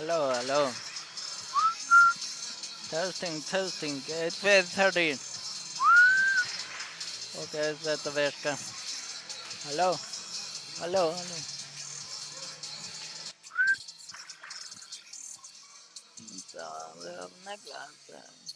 Hello, hello. Testing, testing. It's 13. Okay, is that the verska? Hello, hello, hello. Så, vi öppnar glasen.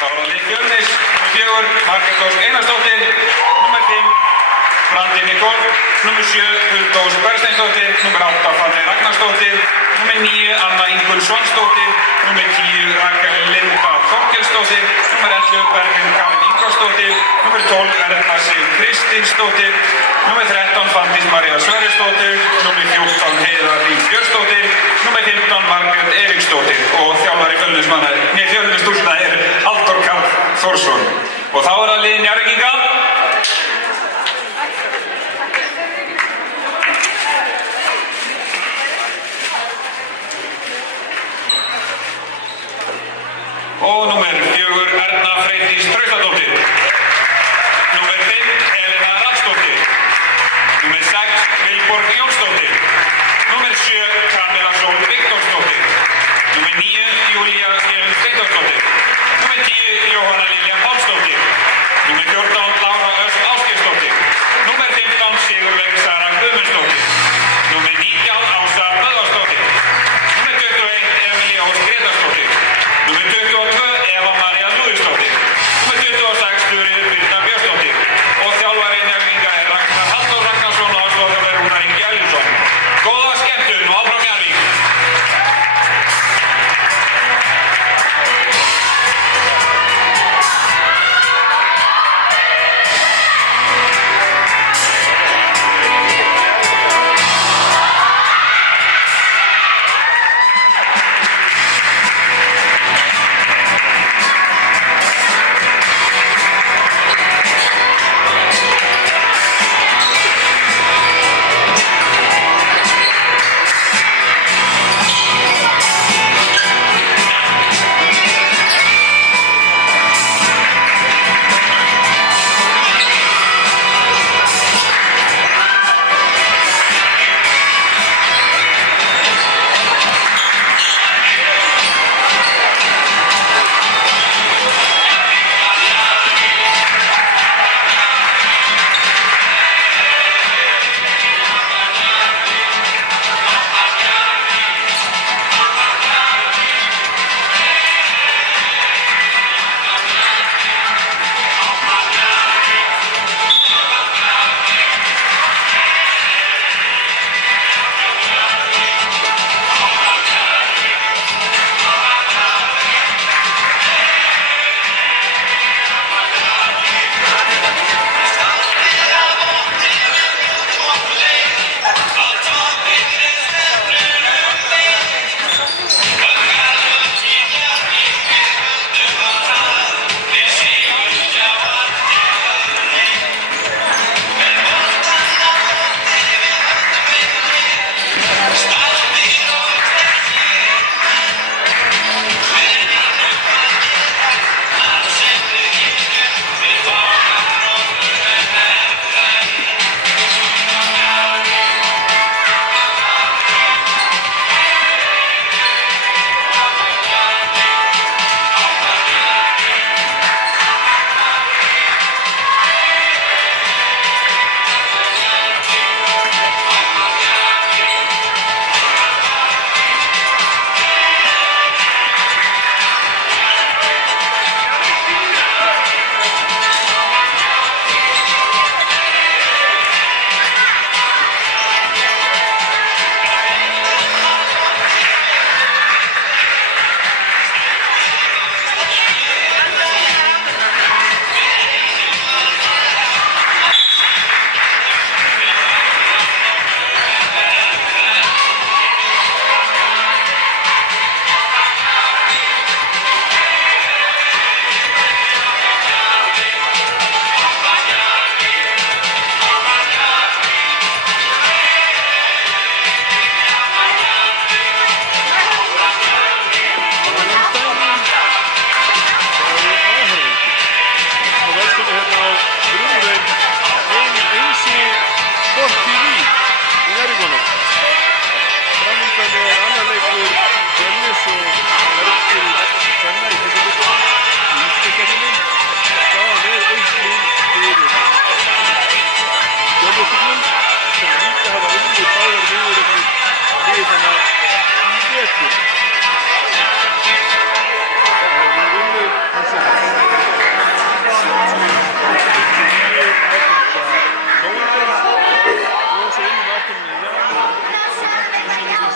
Þá er það lið Fjölnis, númer 4, Margrét Ósk Einarsdóttir, númer 5, Brandi Nikol, númer 7, Huldós Bergsteinsdóttir, númer 8, Fanney Ragnarsdóttir, númer 9, Anna Ingul Svansdóttir, númer 10, Rakel Linda Þorkelsdóttir, númer 11, Berglind Karin Ingvarsdóttir, númer 12, Erna Sif Kristinsdóttir, númer 13, Fanndís María Sverrisdóttir, númer 14, Heiða Rík Björnsdóttir, númer 15, Margrét Eiríksdóttir og þjálfari Fjölnisstúlkna Halldór Karl Þórsson. Og þá er það lið Njarðvíkinga. Og númer 4, Erna Freydís Traustadóttir. Númer 5, Helena Rafnsdóttir. Númer 6, Vilborg Jónsdóttir. Númer 7, Kamila Sól Viktorsdóttir. Númer 9, Júlía Stefán Steindórsdóttir. Númer 10, Jóhanna Lilja Pálsdóttir. Númer 14, Lára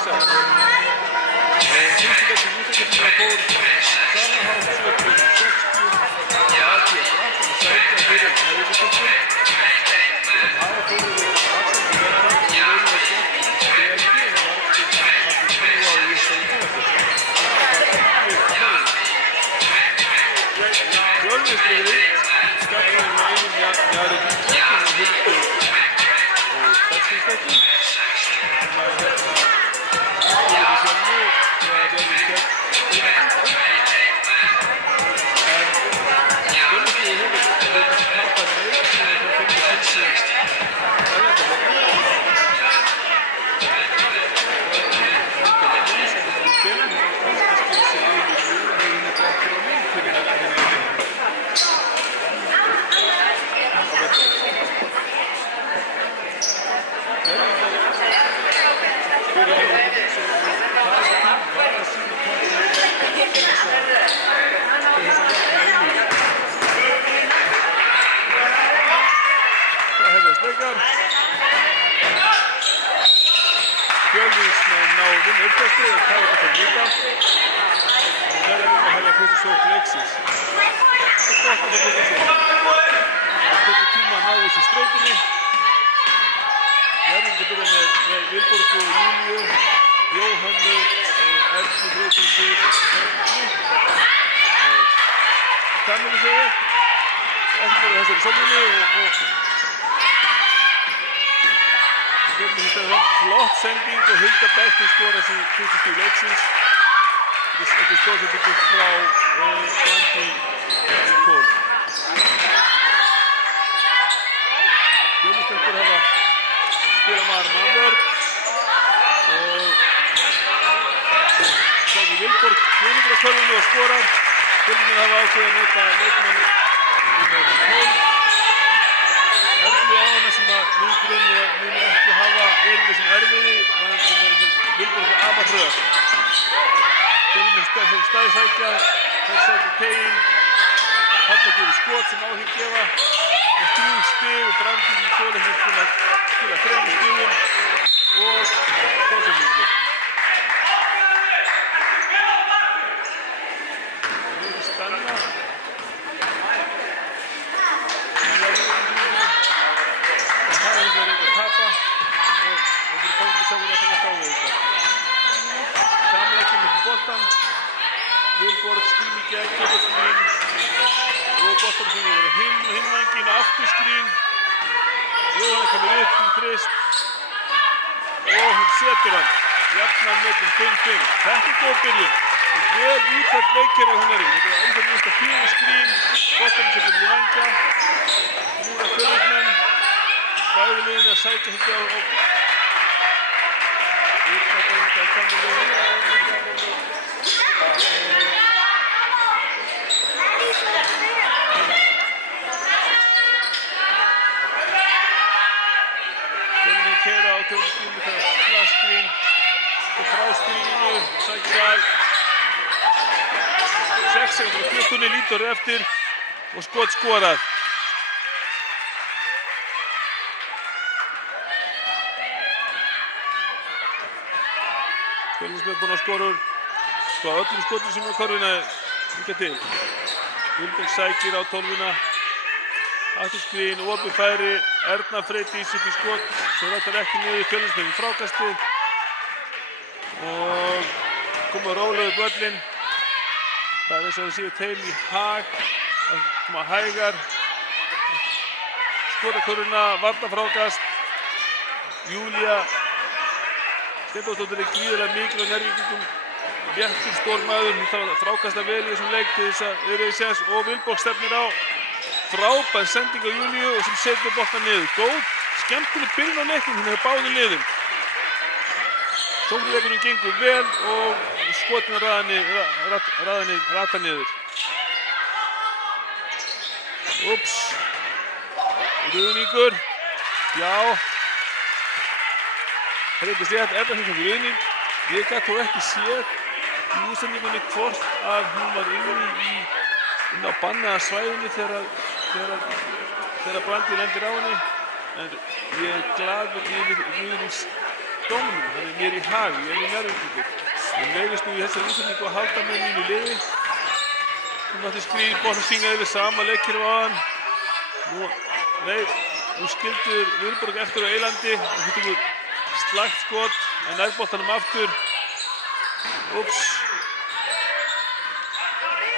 lýsa. Fyrstu leikur útækjumina fór saman hátt 70-60 og AG brattan að sækja fyrir Neðvíkurdeildum. Hafa fóruð vaxandi verðan og raunin var gert DLG en margir hafði trú á í þessari tímabili. Fjölnisliðið skapnaði með einum Jari Víking og Hildur Bergsteinsdóttur sem að skiptir í sjálfni og að verði gegn en Fjölnisliðið hefur tapað leik sem það fengið til sig erlenda leikmenn og spilum hefur kannski skilt sig yfir og hefur þetta eftir á mynd fyrir þetta henni Fjölnismenn ná að vinna uppkastið en það þetta líka og verða líka að hefja fyrstu sókn leiksins. Þetta er gott að það byrja svo. Það tekur tíma að ná þessu streitunni. Verðingi byrja með Vilborgu og Júlíu, Jóhannu, Erlu, Freydísi og Stefáni. Kamilu segir. Ekki bara þessari sókninni og flott sending og Hulda Bergstein skora sem fyrstu stíl leiksins. Þetta er stóðsendingu frá Brandi Nicole. Fjölnismenn hafa spilað maður vörn og Sjáðu Vilborg 200 körfunni og skorar. Fjölnismenn hafa ákveðið að nota leikmann númer 12. Erlu ána sem að nýgrunni muni ekki hafa verið sem erfiði sem Vilborg afar hröð. Fjölnismenn staðsækja, þær sækja tegin, Hafna gefur skot sem áhrif gefa og 3 stig og Brandi Nicole hefur skilað 3 stigum og stóðsendingu. Það er spenna. Það er hins vegar eitthvað að tapa og fyrir fólki sjálfur að taka stáðu þetta. Kamila kemur upp í boltan, Vilborg skrín í gegn, kemur skrín og boltan sem hefur verið hinvængin, aftur skrín, Jóhanna kemur upp í þrist og hún setur hann, jafnar metin 5-5. Þetta er góð byrjun, vel útfært leikkerfi hún er í. Þetta er ennþá minnst að 4 skrín, boltan sem kemur í vængja, núna Fjölnismenn. Bæði liðin að sækja þetta á útfært að Kamilu. Fjölnismenn keyra á tölvskrínu þegar flaskrín og frá skríninu sækir að 6 sekúndur á klukkunni, lítur eftir og skot skorað. Fjölnismenn búinn að skora úr öllum skotum sem á körfuna hingað til. Vilborg sækir á 12-una, aftur skrín, opið færi, Erna Freydís upp í skot, svo rættar ekki niður Fjölnismenn í frákastið og koma rólegur völlinn. Það er eins og það séu til í hag, að koma hægar, skora körfuna, varnarfrákast, Júlía Stefánsdóttir er gríðarlega mikil á Njarðvíkingum, léttur stór maður, hún þarf að frákasta vel í þessum leik til þess að vera í sens og Vilborg stefnir á frábær sending á Júlíu og sem setur boltan niður. Góð, skemmtileg byrjun á leiknum, hún hefur báðum liðum. Sóknarleikurinn gengur vel og skotin rata niður. Úps, Ruðningur, já. Það reyndist rétt eftir þessum Ruðning. Ég gat þó ekki séð í útsendingunni hvort að hún var inn á bannaða svæðinu þegar Brandi lendir á henni. En ég er glaður yfir Ruðnings dómnum, hann er mér í hag, ég er í Njarðvíkingur. Ég neyðist nú í þessari útsendingu að halda með mínu liði. Nú mætti skrín, boltan stingaði yfir sama leikir á hann. Nú skildur Vilborg eftir á Eylandi og hún tekur slagt skot en nær boltanum aftur. Úps.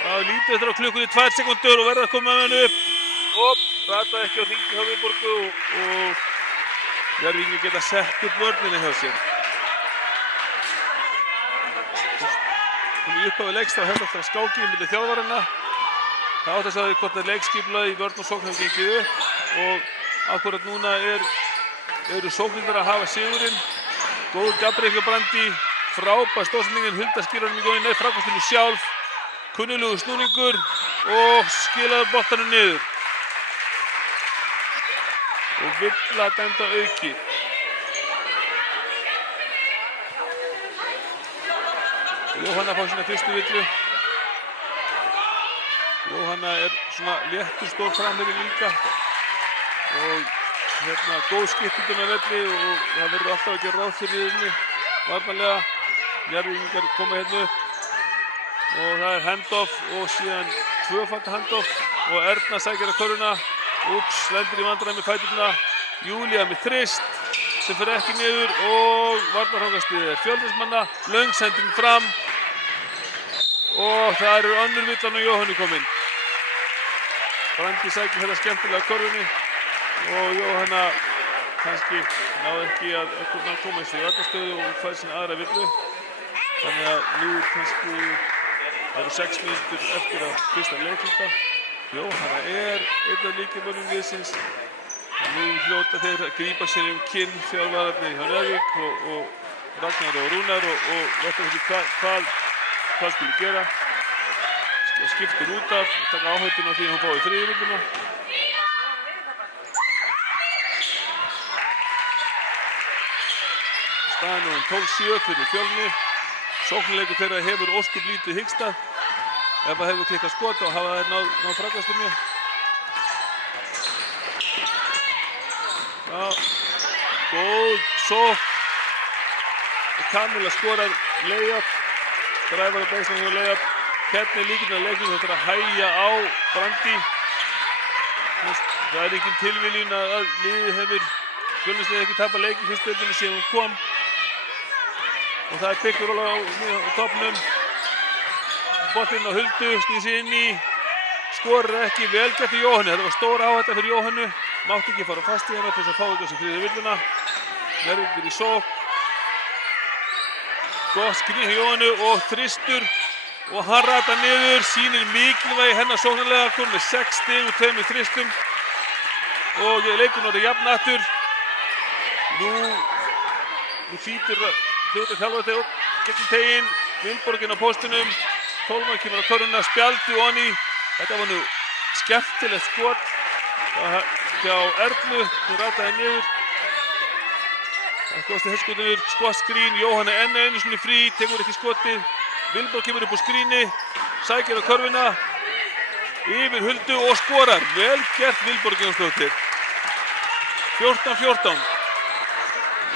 Það er lítið eftir á klukkunni, 2 sekúndur og verður að koma með henni upp. Rataði ekki á hringi hjá Vilborgu og Njarðvíkingar geta sett upp vörnina hjá sér. Í upphafi leiks þá hefði alltaf skákið milli þjálfaranna. Það átti að segja hvort að leikskipulagið í vörn og sókn hefur gengið upp og akkurat núna eru sóknirnar að hafa sigurinn. Góður Gabriel Brandi, frábær stóðsendingin, Hulda skilar honum í góðinn nær frákastinu sjálf. Kunnulegur snúningur og skilaði boltanum niður. Og Villa dæmda auki. Jóhanna fá sína fyrstu villu. Jóhanna er svona léttur stór framherji líka og góð skipting með velli og það verður alltaf að gera ráð fyrir henni varnarlega. Njarðvíkingar koma hérna upp og það er handoff og síðan tvöfalt handoff og Erna sækir að körfuna. Úps, lendir í vandræðum með fæturna. Júlía með þrist sem fer ekki niður og varnarhangastið er Fjölnismanna. Löng sending fram og það eru önnur villan og Jóhannu kominn. Brandi sækir þetta skemmtilega körfunni og Jóhanna kannski náði ekki að koma í sig í varnarstöðu og fær sína aðra villu. Þannig að nú kannski eru 6 mínútur eftir að fyrsta leikhluta. Jóhanna er einn af lykilmönnum liðsins. Nú hljóta þeir að grípa sér kinn þjálfararnir hjá Njarðvík og Ragnar og Rúnar og velta þessi hvað skuli gera. Skiptir út af, taka áhættuna því að hún fái þriðju villuna. Staðan er 12-7 fyrir Fjölni. Sóknarleikur þeirra hefur ósköp lítið hikstað. Ef það hefur klikkað skot og hafa þeir náð frákastinu. Já, góð sókn. Kamila skorar layup. Græfar á beislan hjá layup. Hérna er líkinn að leiknum þetta er að hægja á Brandi. Það er ekki tilviljun að liðið hefur Fjölnisliðið ekki tapað leik í fyrstu deildinni síðan hún kom. Og það er Byggur á toppnum. Boltinn á Huldu, snýr sig inn í. Skorar ekki, vel gert í Jóhannu. Þetta var stór áhætta fyrir Jóhannu. Mátti ekki fara fast í hana til þess að fá ekki þessu þriðju villuna. Njarðvíkingar í sókn. Gott skrín hjá Jóhannu og þristur. Og hann ratar niður, sýnir mikilvægi hennar sóknarlega, kom með 6 stig úr 2 þristum. Og leikurinn orðið jafn aftur. Nú hlýtur hljóta þjálfari gegn teginn, Vilborgin á póstinum. Tólman kemur á körfuna, spjaldi onni. Þetta var nú skemmtilegt skot hjá Erlu, hún rataði niður. Það kosti höstskotunur, skotskrín, Jóhanna enn einu sinni frí, tekur ekki skotið. Vilborg kemur upp á skríni, sækir á körfuna, yfir Huldu og skorar. Vel gert Vilborg Jónsdóttir. 14-14.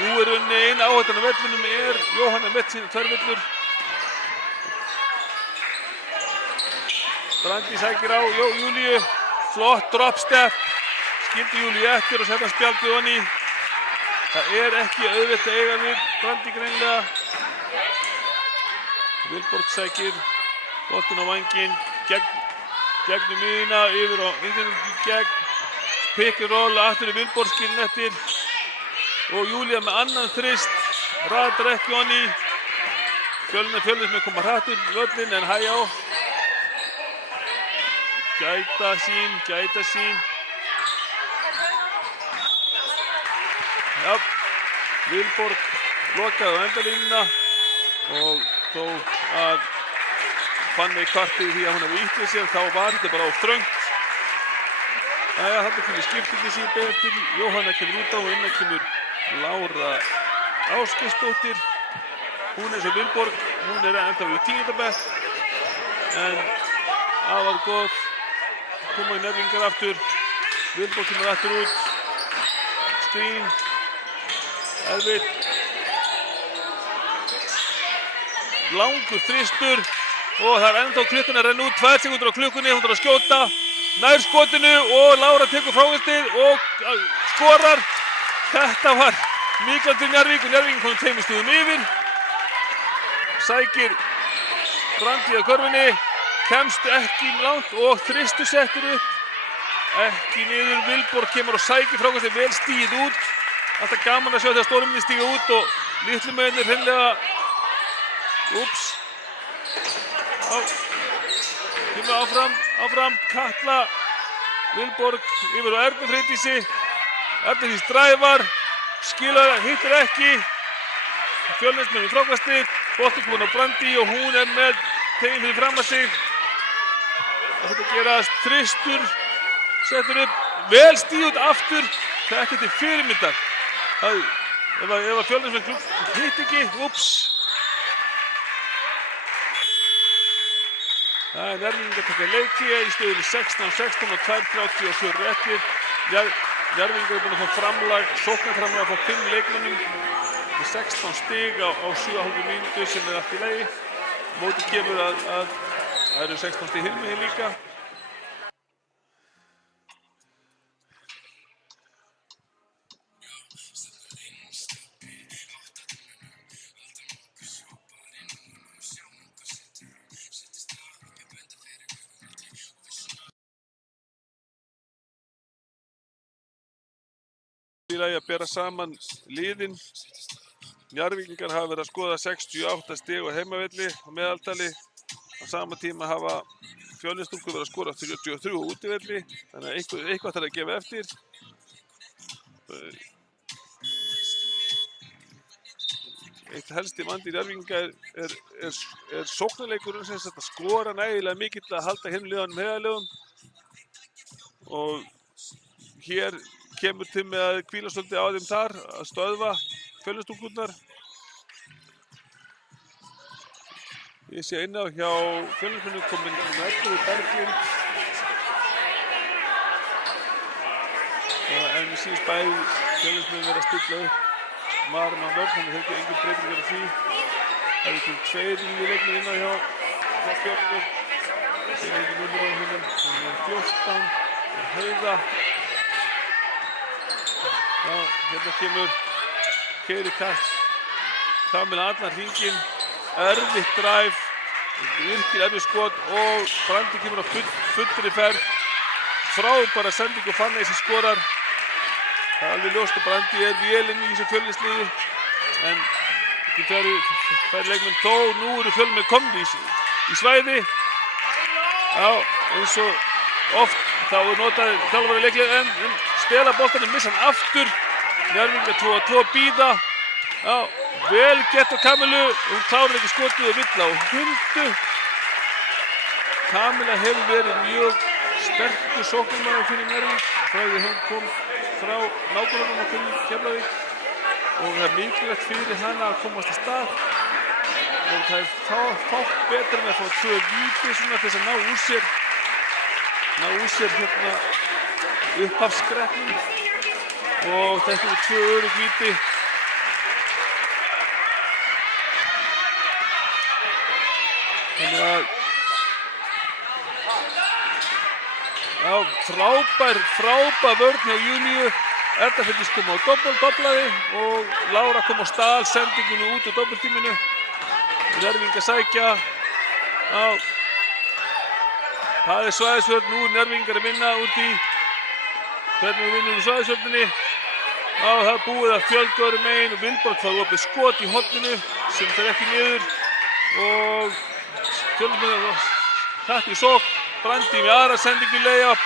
Nú er unni eina áhættan á vellinum er Jóhanna með sína 2 villur. Brandi sækir á Júlíu, flott dropstep. Skildi Júlíu eftir og setja spjaldið onni. Það er ekki auðvelt að eiga við Brandi greinlega. Vilborg sækir boltinn á vænginn, gegnum miðjuna, yfir á innfyrir gegn. Pick and roll, aftur er Vilborg skilin eftir. Og Júlía með annan þrist, ratar ekki onni. Fjölnismenn koma hratt upp völlinn en hægja á. Gæta sín. Já, Vilborg lokaði á endalínuna og þó að Fanney kvarti því að hún hefði ýtt við sér, þá var þetta bara á þröngt. Jæja, þarna kemur skiptingin sín betur til. Jóhanna kemur út á og innan kemur Lára Ásgeirsdóttir. Hún eins og Vilborg, hún er ennþá í 10. bekk. En afar góð, koma í Njarðvíkingar aftur. Vilborg kemur aftur út. Skrín, erfitt. langur þristur og það ennþá klukkan að renna út, 2 sekúndur á klukkunni, hún þarf að skjóta, nær skotinu og Lára tekur frákastið og skorar. Þetta var mikilvægt fyrir Njarðvík og Njarðvík kom 2 stigum yfir. Sækir Brandi á körfunni, kemst ekki langt og þristur settur upp. Ekki niður, Vilborg kemur og sækir frákastið, vel stigið út. Alltaf gaman að sjá þegar stórmennir stíga út og litlu mönnir hreinlega, kemur áfram, Katla, Vilborg yfir á Ernu Freydísi, Ernu Freydís dræfar, skilar, hittir ekki, Fjölnismenn í frákastið, boltinn kominn á Brandi og hún með tegin fyrir fram að sig. Það fyrir að gerast, þristur, settur upp, vel stíð út aftur, þetta er til fyrirmyndar. Ef að Fjölnismenn hitt ekki, Það er Njarðvíkingar taka leiki í stöðunni 16-16 og 2:37 eftir. Njarðvíkingar er búin að fá framlag, sóknarframlag að fá 5 leikmönnum með 16 stig á 7,5 mínútu sem er allt í lagi. Mótið kemur að það eru 16 stig hinum líka. Í lagi að bera saman liðin. Njarðvíkingar hafa verið að skoða 68 stig á heimavelli á meðaltali. Á sama tíma hafa Fjölnisstúlkur verið að skora 33 á útivelli. Þannig að eitthvað þarf að gefa eftir. Eitt helsti vandi Njarðvíkinga er sóknarleikurinn sem þetta skora nægilega mikið til að halda hinn liðanum heiðarlegum. Og hér kemur til með að hvíla svolítið á þeim þar, að stöðva Fjölnisstúlkurnar. Ég sé inn á hjá Fjölnismönnum komin með 11 Berglind. En við síðust bæði Fjölnismönnum verið að stilla upp Maren á vörn, þannig að það engin breytingar á því. Það eru til 2 nýju leikmenn inn á hjá Fjölnismönnum. Það er engin nummer á hennum, það er 14, það er Heiða. Já, hérna kemur Keiri Kamila allan hringinn, erfitt dræf, virkir erfið skot og Brandi kemur á fullri ferð. Frábæra sending og Fanney sem skorar. Það er alveg ljóst að Brandi er vélinn í þessu Fjölnisliði en fær leikmenn þó, nú eru Fjölnismenn komnir í svæði. Já, eins og oft þá er notað þjálfari leiklega en stela boltanum, missa hann aftur. Njarðvíkingar 2-2 bíða. Já, vel gert á Kamilu. Hún klárar ekki skotið og vill á Huldu. Kamila hefur verið mjög sterkur sóknarmaður fyrir Njarðvík frá því hún kom frá nágrannanum á Keflavík og það er mikilvægt fyrir hana að komast af stað. Og það er fátt betra en að fá 2 víti svona til þess að ná úr sér hérna upphafsskreppnum og þetta eru 2 örugg víti. Þannig að já, frábær vörn hjá Júlíu. Erna Freydís kom á dopplaði og Lára kom á stál sendingunni út á doppeltíminu. Njarðvíkingar sækja. Já, það er svæðisvörn, nú er Njarðvíkingar að vinna út í hvernig við vinnum í svæðisvörninni. Já, það er búið að fjölga öðrum megin og Vilborg fær opið skot í horninu sem fer ekki niður og Fjölnismenn þetta í sókn, Brandi með aðra sendingu layup.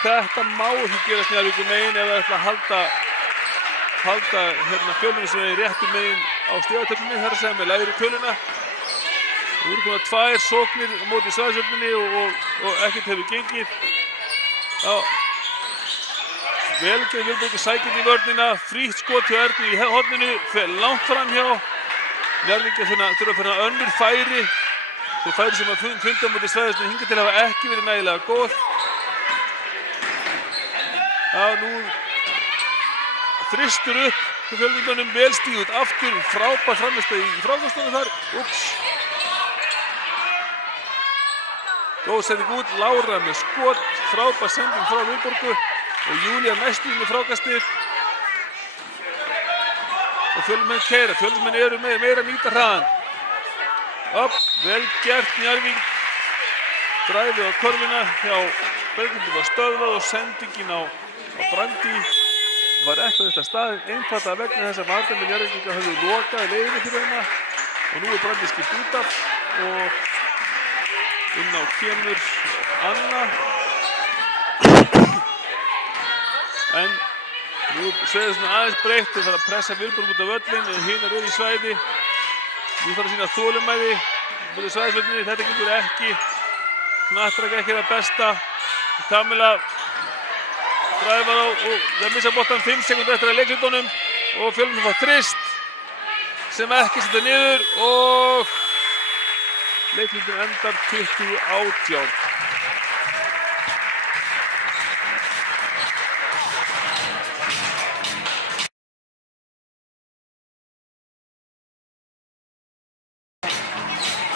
Þetta má ekki gerast Njarðvíkur megin ef það ætla að halda hérna Fjölnismenn réttu megin á stigatöflunni, þar að segja með lægri töluna. Nú eru komið 2 sóknir á móti svæðisvörninni og ekkert hefur gengið. Já, velgerð Vilborg sækir í vörnina, frítt skot hjá Ernu í horninu, fer langt fram hjá. Njarðvíkingar þurfa að finna önnur færi. Þau færi sem að funda á móti svæðisvörninni hingað til hafa ekki verið nægilega góð. Já, nú þristur upp hjá Fjölnismönnum, vel stíð út aftur, frábær frammistaði í frákastunum þar. Góð sending út, Lára með skot, frábær sending frá Vilborgu og Júlía næstu með frákastið. Og Fjölnismenn keyra, Fjölnismenn eru með meira nýta hraðan. Upp, vel gert Njarðvík. Dræfið á körfuna hjá Berglindi var stöðvað og sendingin á Brandi var ekki á þetta stað. Einfaldlega vegna þess að varnarmenn Njarðvíkinga höfðu lokað leiðinni fyrir hana og nú er Brandi skipt út af og inn á kemur Anna. En nú sveður svona aðeins breytt, þeir fara að pressa Vilborg út af völlin en hinar eru í svæði. Nú þarf að sýna þolinmæði fyrir svæðisvöldinni, þetta getur ekki. Knattrak ekki það besta. Kamila dræfar á og það missa boltan 5 sekúndur eftir að leiklutunum og Fjölnir fá þrist sem ekki setja niður og leiklutun endar 20-18.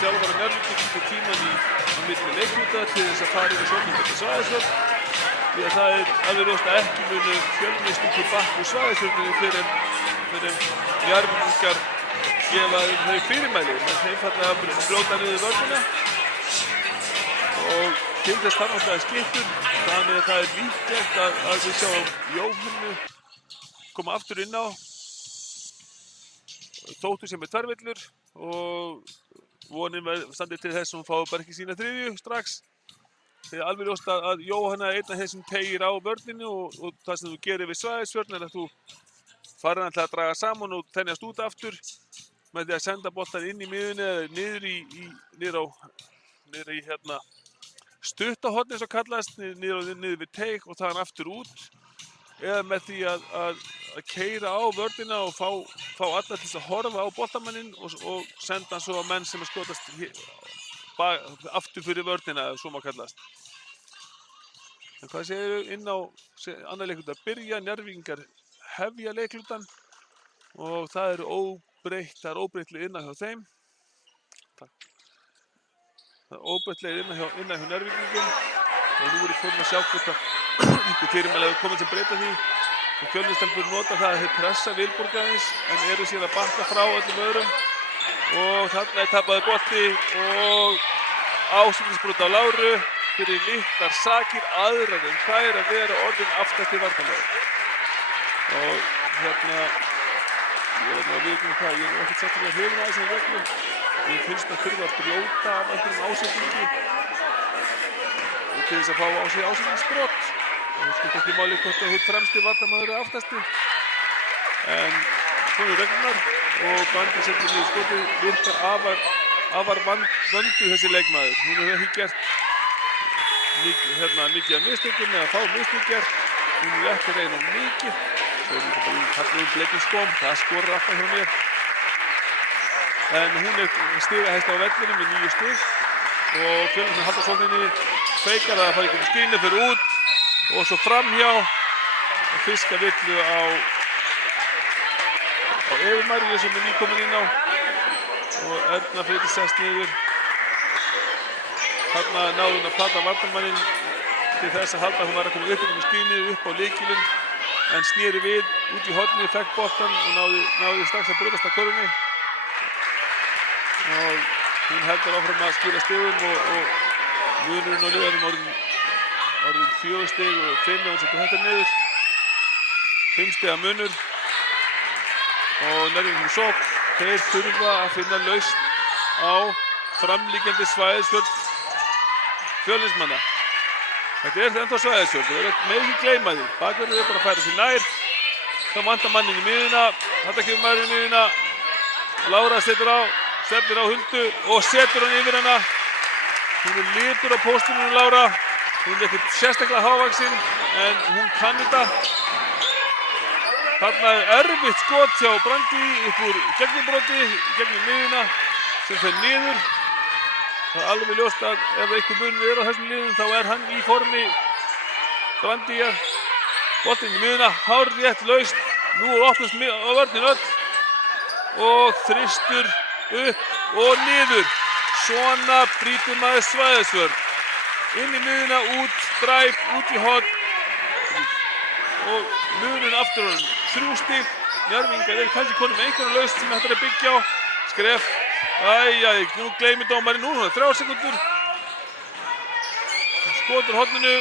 Þjálfari Njarðvíkur tekur tímann á milli leikluta til þess að fara yfir sóknarbolta svæðisvörn því að það er alveg ljóst að ekki munu Fjölnir stinga bakk úr svæðisvörninni fyrr en Njarðvíkingar gefa þau fyrirmæli með einfaldlega að brjóta niður vörnina og til þess þarf náttúrulega skiptur þannig að það er líklegt að við sjáum Jóhannu koma aftur inn á Þóttu sem er tværvillur og vonin standi til þess að hún fái bara ekki sína þriðju strax. Það er alveg ljóst að Jóhanna er einn af þeim sem teygir á vörninu og það sem þú gerir við svæðisvörn er að þú farir hann til að draga saman og þenjast út aftur með því að senda boltan inn í miðunni eða niður í stuttahorn eins og kallast, niður við teig og þaðan aftur út eða með því að keyra á vörnina og fá alla til þess að horfa á boltamannin og senda hann svo á menn sem að skotast aftur fyrir vörnina eða svo má kallast. En hvað segirðu inn á annar leikluta byrja, Njarðvíkingar hefja leiklutan og það er óbreytt lið innan hjá þeim. Það er óbreytt lið innan hjá Njarðvíkingum og nú er komin að sjá hvort að einhver fyrirmæli hefur komið sem breyta því og Fjölnistelpur nota það að þeir pressa Vilborg aðeins en eru síðan að bakka frá öllum öðrum og þarna er tapaður bolti og ásetningsbrot á Láru fyrir litlar sakir aðrar en þær að vera orðin aftast í varnarleik. Og ég veit að viðkynna það, ég er ekkert sérstaklega hrifinn af þessum reglum. Ég finnst að þurfa að brjóta af einhverjum ásetningi til þess að fá á sig ásetningsbrot. Það skiptir ekki máli hvort að hútt fremsti varnarmaður er aftasti. En svona reglunar og Brandi setur niður skotið virkar afar vöndu þessi leikmaður. Hún hefur ekki gert mikið af mistökum eða fá mistök gert. Hún er ekki að reyna mikið. Svo er líka bara kallið bleikum skóm. Það skorar alltaf hjá mér. En hún er stigahæst á vellinum með 9 stig. Og Fjölnismenn halda sókninni, feikar að fara ykkur skrínu, fyrir út og svo framhjá og fiska villu á Evu Maríu sem er nýkomin inn á og Erna Freytis sest niður. Þarna náði hún að plata varnarmanninn til þess að halda að hún var að koma upp með skrínu upp á lykilinn en sneri við út í hornið, fekk boltann og náði strax að brjótast að körfunni. Og hún heldur áfram að skila stigum og munurinn á liðanum orðin 4 stig og 5 ef hún setur þetta niður. 5 stiga munur og Njarðvíkingar sókn. Þeir þurfa að finna lausn á framlíkjandi svæðisvörn Fjölnismanna. Þetta er ennþá svæðisvörn, það er með ekki gleyma því. Bakverður er bara að færa sér nær. Það vantar mannin í miðuna, þetta kemur maður í miðuna. Lára stefnir á Huldu og setur hann yfir hana. Hún er litur á póstunum Lára. Hún er ekkert sérstaklega hávaxin en hún kann þetta. Þarna er erfitt skot hjá Brandi upp úr gegnumbroti, gegnum miðuna sem fer niður. Það er alveg ljóst að ef einhver munur er á þessum liðum þá er hann í formi Brandi hér. Boltinn í miðuna, hárrétt laust. Nú opnast vörnin öll og þristur upp og niður. Svona brýtur maður svæðisvörn. inn í miðuna, út, drive, út í horn og munun aftur orðin 3 stig. Njarðvíkingar eru kannski konum með einhverja lausn sem þetta er að byggja á. Skref, nú gleymir dómarinn, nú er 3 sekúndur. Skotur horninu,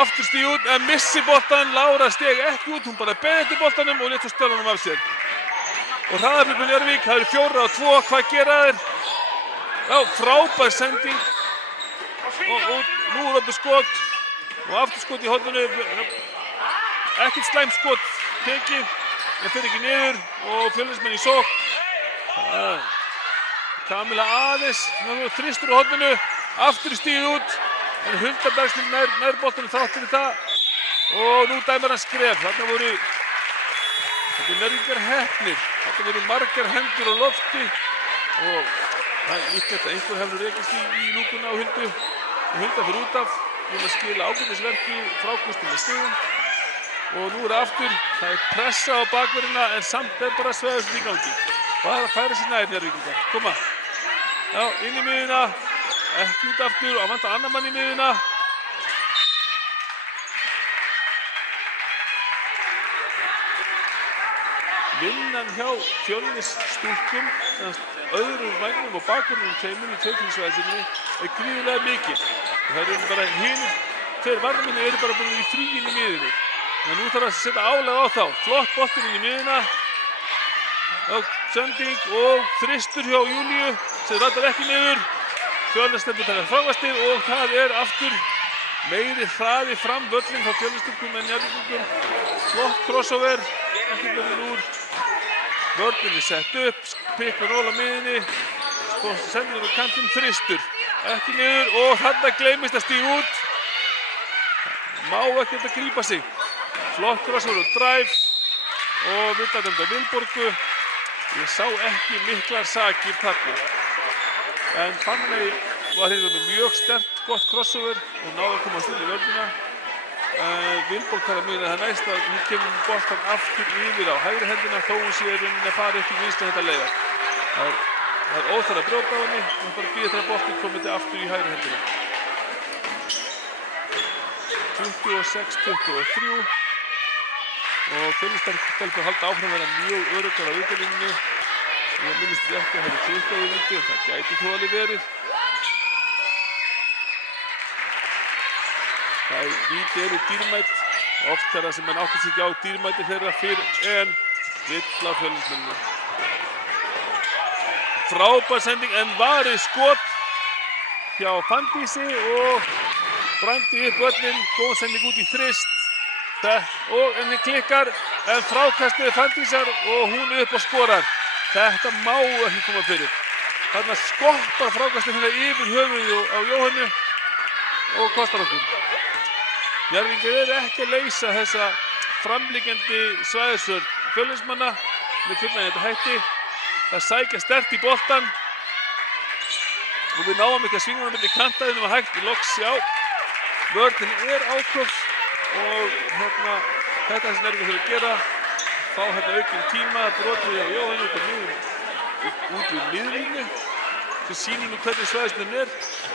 aftur stíg út, en missi boltan. Lára steg ekki út, hún bara beið eftir boltanum og lét svo stöðla honum af sér. Og hraðaflip með Njarðvík, það eru 4-2, hvað gera þeir? Já, frábær sending. Og nú er opið skot og aftur skot í horninu. Ekkert slæmt skot tekið, en fyrir ekki niður og Fjölnismenn í sókn. Kamila aðeins, þristur á horninu, aftur stíð út, en Huldabergstil nær boltanum þátt fyrir það og nú dæmar hann skref. Þarna voru Njarðvíkingar heppnir, þarna voru margar hendur á lofti og það er líklegt að einhver hefur rekist í lúkuna á Huldu og Hulda fyrir út af, búin að skila ágætisverki frákostum með stigum. Og nú er aftur, það er pressa á bakverðina en samt er bara Sverrisson í gangi. Bara að færa sér nær Njarðvíkingar. Koma. Já, inn í miðuna, ekki út aftur og að vanta annar mann í miðuna. Vinnan hjá Fjölnisstúlkum, öðrum vægnum og bakverðinum tveimur í tveimfélsvæðisirni er gríðarlega mikil. Það eru bara hinir, tveir varðmenni eru bara búin í fríin í miðunni. En nú þarf að setja álag á þá. Flott boltinn inn í miðuna. Sending og þristur hjá Júlíu sem rættar ekki niður. Fjölnisstúlkum taka frákastið og það er aftur meiri hraði fram völlin frá Fjölnisstúlkum en Njarðvíkingum. Flott crossover. Ekki verður úr. Vörnin er sett upp. Pikk og ról á miðunni. Sendingur á kantinn þristur. Ekki niður og þarna gleymist að stíga út. Má ekki þetta grípa sig. Flott crossover og drive og villadömda Vilborgu. Ég sá ekki miklar sakir þarna. En Fanney var hérna með mjög sterkt gott crossover og náði að koma stund í vörnina. Vilborg þarf að muna það næst að hún kemur boltan aftur yfir á hægri hendina þó hún sé rauninni að fara upp í vinstri þetta leiðar. Það er óþarf að brjóta á henni og bara býða þegar boltin komið aftur í hægri hendina. 26-23 og Fjölnisstúlkur halda áfram að vera mjög öruggar á vítalínunni. Ég minnist ekki að það hefði klikkað í víti og það gæti þó alveg verið. Víti eru dýrmætt, oft er það sem menn áttar sig ekki á dýrmæti þeirra fyrr en vill á Fjölnismenninu. Frábær sending en varið skot hjá Fanndísi og brandi upp völlin, góð sending út í þrist. Og henni klikkar en frákastið Fanndísar og hún upp og skorar. Þetta má ekki koma fyrir. Þarna skoppar frákastið hérna yfir höfuðið á Jóhannu og kostar okkur. Njarðvíkingar eru ekki að leysa þessa framliggjandi svæðisvörn Fjölnismanna með fullnægjandi hætti. Það sækja sterkt í boltann og við náum ekki að svinga hann milli kantaðinum að hægt í loks, já. Vörnin er áköf og þetta sem Njarðvíkingar þurfa að gera, fá hérna aukinn tíma, brotið á Jóhannu út við miðlínu sem sýnir nú hvernig svæðisvörnin er.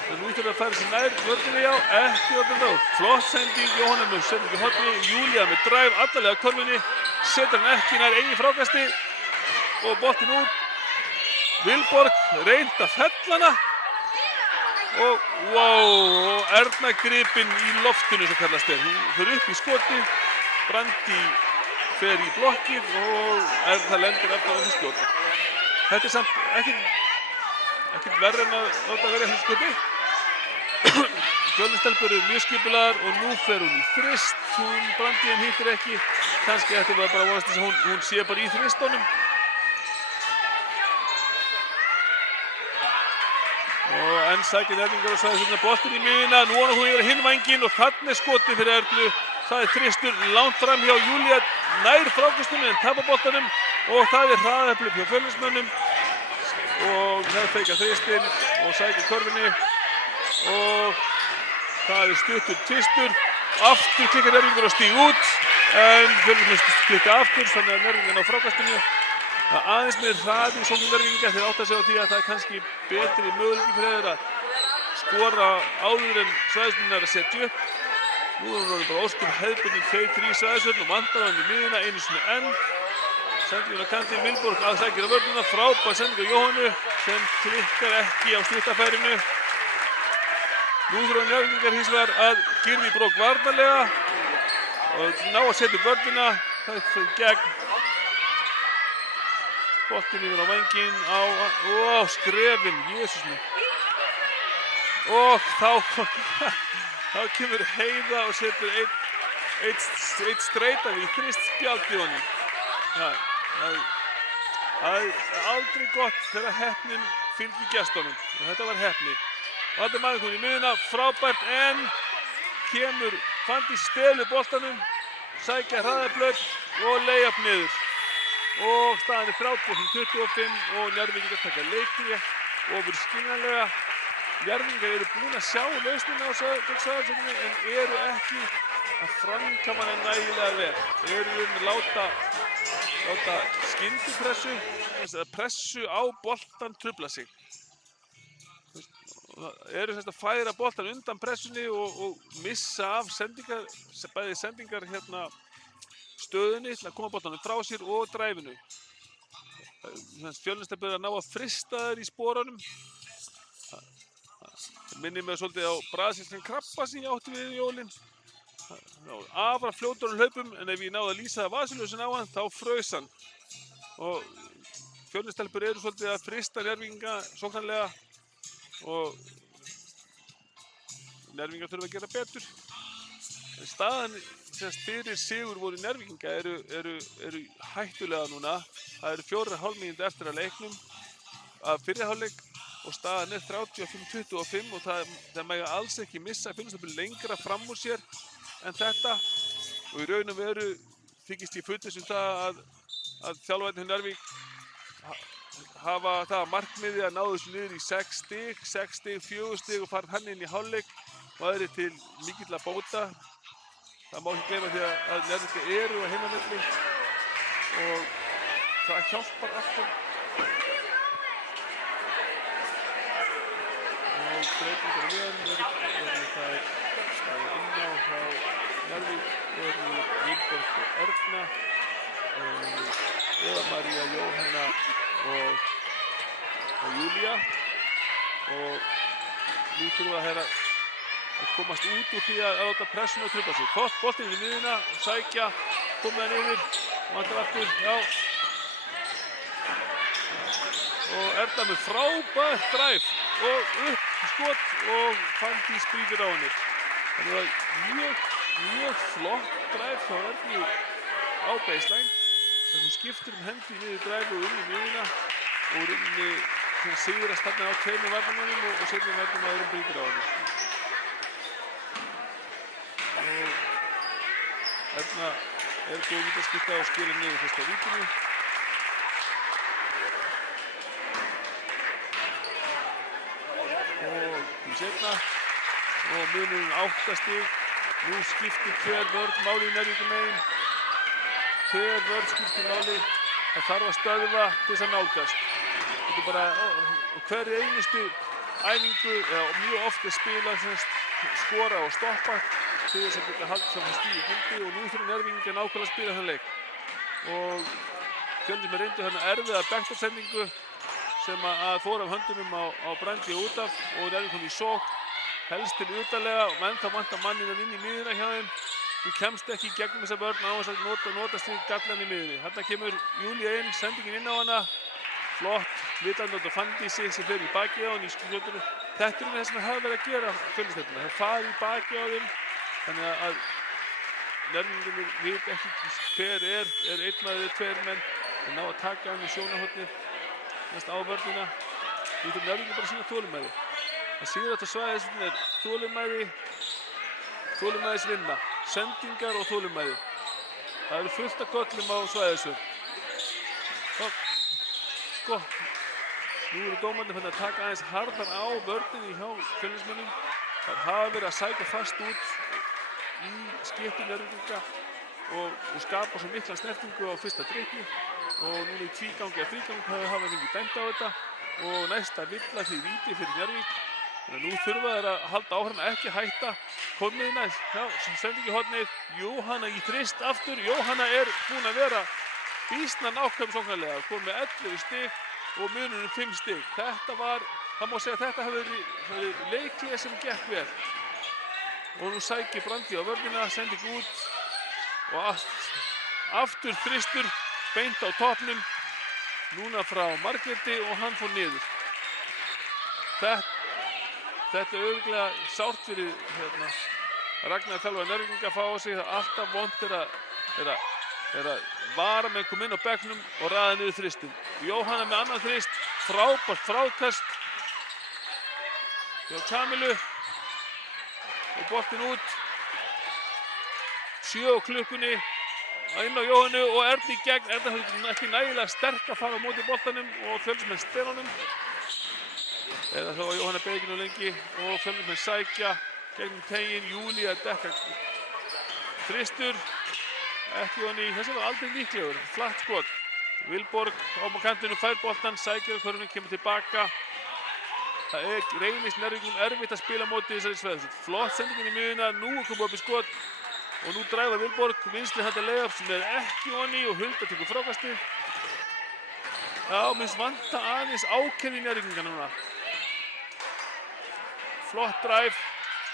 En nú þurfa að færa sér nær vörninni, já, ekki orðin þá. Flott sending, Jóhanna með sendingu horni, Júlía með drive allalega körfunni, setur hann ekki nær eigin frákasti og boltinn út. Vilborg reynt að fella hana og wow, Erna gripin í loftinu sem kallast er. Hún fyrir upp í skoti, Brandi fer í blokkið og Erna lendir eftir á þessu skoti. Þetta er samt ekkert verður en að láta verið þessu skoti. Fjölnistelpur eru mjög skipulaðar og nú fer hún í þrist. Hún Brandi en hittir ekki. Kannski ættum við bara að vonast þess að hún sé bara í þristunum. Og enn sækir Njarðvíkingar og svæðir hérna boltinn í miðjuna. Nú hún yfir hinn vænginn og þarna er skotið fyrir Ernu. Það er þristur langt fram hjá Júlía nær frákastunum en tapar boltanum og það er hraðaflip hjá Fjölnismönnum. Og það feikar þristinn og sækir körfunni og það er stuttur tvistur. Aftur klikkar Njarðvíkingar og stíg út en Fjölnismenn klikka aftur þannig að Njarðvíkingar ná frákastinu. Það er aðeins með hraði í sóknum Njarðvíkinga þeir átta sig á því að það er kannski betri möguleiki fyrir þeir að skora áður en svæðismenn að setja upp. Nú erum við bara óskum hefðbundin 2-3 svæðisvörn og vantar hann í miðuna einu sinni enn. Sendingun á kantinn, Vilborg að sækir á vörnina, frábær sending á Jóhannu sem klikkar ekki á stuttafærinu. Nú þurfa Njarðvíkingar hins vegar að girða í brók varnarlega og ná að setja upp vörnina. Það er fyrir gegn. Boltinn yfir á vænginn á skrefin, Jesús minn. Og þá kemur Heiða og setur eitt streita við þrist spjald í honum. Það er aldrei gott þegar heppnin fylgir gestunum. Og þetta var heppni. Og þetta er maður kominn í miðuna, frábært en kemur Fanndís stelu boltanum, sækja hraðablöð og layup niður. Og staðan er 30-25 og Njarðvíkingar taka leikri ofur skiljanlega. Njarðvíkingar eru búin að sjá lausnina á svæðisvörninni en eru ekki að framkvæma hana nægilega vel. Þeir eru að láta skyndipressu, eða pressu á boltan trufla sig. Eru að færa boltan undan pressunni og missa af bæði sendingar stöðunni til að koma boltanum frá sér og dræfinu. Fjölnir byrjar að ná að frysta þær í sporunum. Það minnir mig svolítið á brasilískan krabba sem ég átti við í jólin. Afar fljótur á hlaupum en ef ég náði að lýsa vasiljósin á hann þá fraus hann. Og Fjölnir eru svolítið að frysta Njarðvíkinga sóknarlega og Njarðvíkingar þurfa að gera betur. Staðan fyrir sigur voru Njarðvíkinga eru hættulega núna. Það eru 4,5 mínútur eftir að leiknum af fyrri hálfleik og staðan er 35-25 og það mega alls ekki missa Fjölnir lengra fram úr sér en þetta. Og í raun og veru þykist ég fullviss það að þjálfararnir hjá Njarðvík hafa það markmiði að ná þessu niður í 6 stig, 4 stig og fara hann inn í hálfleik og það er til mikilla bóta. Það má ekki gleyma því að Njarðvíkingar eru á heimavelli og það hjálpar alltaf. Og breytingar á liðunum eru þær inn á hjá Njarðvík eru Vilborg og Erna, Eva María, Jóhanna og Júlía og nú þurfa að komast út úr því að láta pressuna og trufla sig. Boltinn í miðjuna, sækja, koma hann yfir, vantar aftur, já. Og Erna með frábært dræf og upp skot og Fanndís brýtur á henni. Þannig að mjög flott dræf hjá Ernu á baseline. Þannig að hún skiptir hendi niður dræfi og inn í miðjuna og rauninni sigrast þarna á tveimur varnarmönnum og seinni varnarmaðurinn brýtur á henni. Og Erna er góð vítaskipta og skilir niður fyrsta vítinu. Og því seinna og munurinn 8 stig. Nú skiptir hver vörn máli í Njarðvíkurmegin. Hver vörn skiptir máli. Það þarf að stöðva til þess að nálgast. Þetta er bara hverri einustu æfingu eða mjög oft spila skora og stoppa til þess að geta haldið saman stíð í gildi og nú þurfa Njarðvíkingar nákvæmlega að spila þann leik. Og Fjölnir reyndu hérna erfiða backdoor-sendingu sem að fór af höndunum á Brandi og út af og Njarðvík kom í sókn, helst til utalega og menn þá vantar manninn inn í miðjuna hjá þeim. Þú kemst ekki í gegnum þessa vörn á þess að notast við gallan í miðjunni. Þarna kemur Júlía inn, sendingin inn á hana. Flott, vitandi á Fanndísi sem fer í bakið á hann í skjótunum. Þetta er það sem það hafa verið að gera Fjölnistelpuna. Það fari í bakið á þeim. Þannig að Njarðvíkingarnir veit ekki hver er einn maður eða tveir menn. Þeir ná að taka hann í sjónarhornið næst á vörnina. Því þurfum Njarðvíkingar bara að sýna þolinmæði. Það sýnir þetta svæðisvinna er þolinmæðisvinna, sendingar og þolinmæði. Það eru fullt af göllum á svæðisvörn. Sko, nú eru dómarnir að taka aðeins harðar á vörninni hjá Fjölnismönnum. Það hafa verið að sækja fast út í skipti Njarðvíkinga og skapa svo mikla snertingu á fyrsta drykki. Og núna í tvígang eða þrígang hafa fengið dæmt á þetta og næsta villa því víti fyrir Njarðvík Nú þurfa þeir að halda áfram, ekki hætta. Komið næst, já, sending í hornið. Jóhanna í þrist aftur. Jóhanna er búin að vera býsna nákvæm sóknarlega. Komið með 11 stig og munurinn 5 stig. Þetta var, það má segja að þetta hafi verið leiklega sem gekk vel. Og nú sækir Brandi á vörnina, sending út. Og aftur þristur, beint á toppnum. Núna frá Margréti og hann fór niður. Þetta er auðvitað sárt fyrir Ragnar þjálfari Njarðvíkinga að fá á sig. Það er alltaf vont er að vara með koma inn á bekknum og raða niður þristum. Jóhanna með annan þrist, frábært frákast hjá Kamilu og boltinn út. 7 á klukkunni inn á Jóhannu og Erni í gegn. Erna hefði ekki nægilega sterk að fara á móti boltanum og Fjölnismenn stela honum. Eða þá var Jóhanna beyginu lengi og Fjölnismenn sækja gegnum tegin. Júlía dekka þristur. Ekki honni, þessi var aldrei líklegur. Flatt skot. Vilborg á kantinu fær boltan, sækir körfunum, kemur tilbaka. Það reynist Njarðvíkingum erfitt að spila móti þessari sveið. Flott sendingin í miðjuna, nú er komið upp í skot. Og nú dræfa Vilborg vinstri handa layup sem er ekki honni og Hulda tekur frákastið. Já, minnst vanta aðeins ákefði Njarðvíkinga núna. Flott dræf.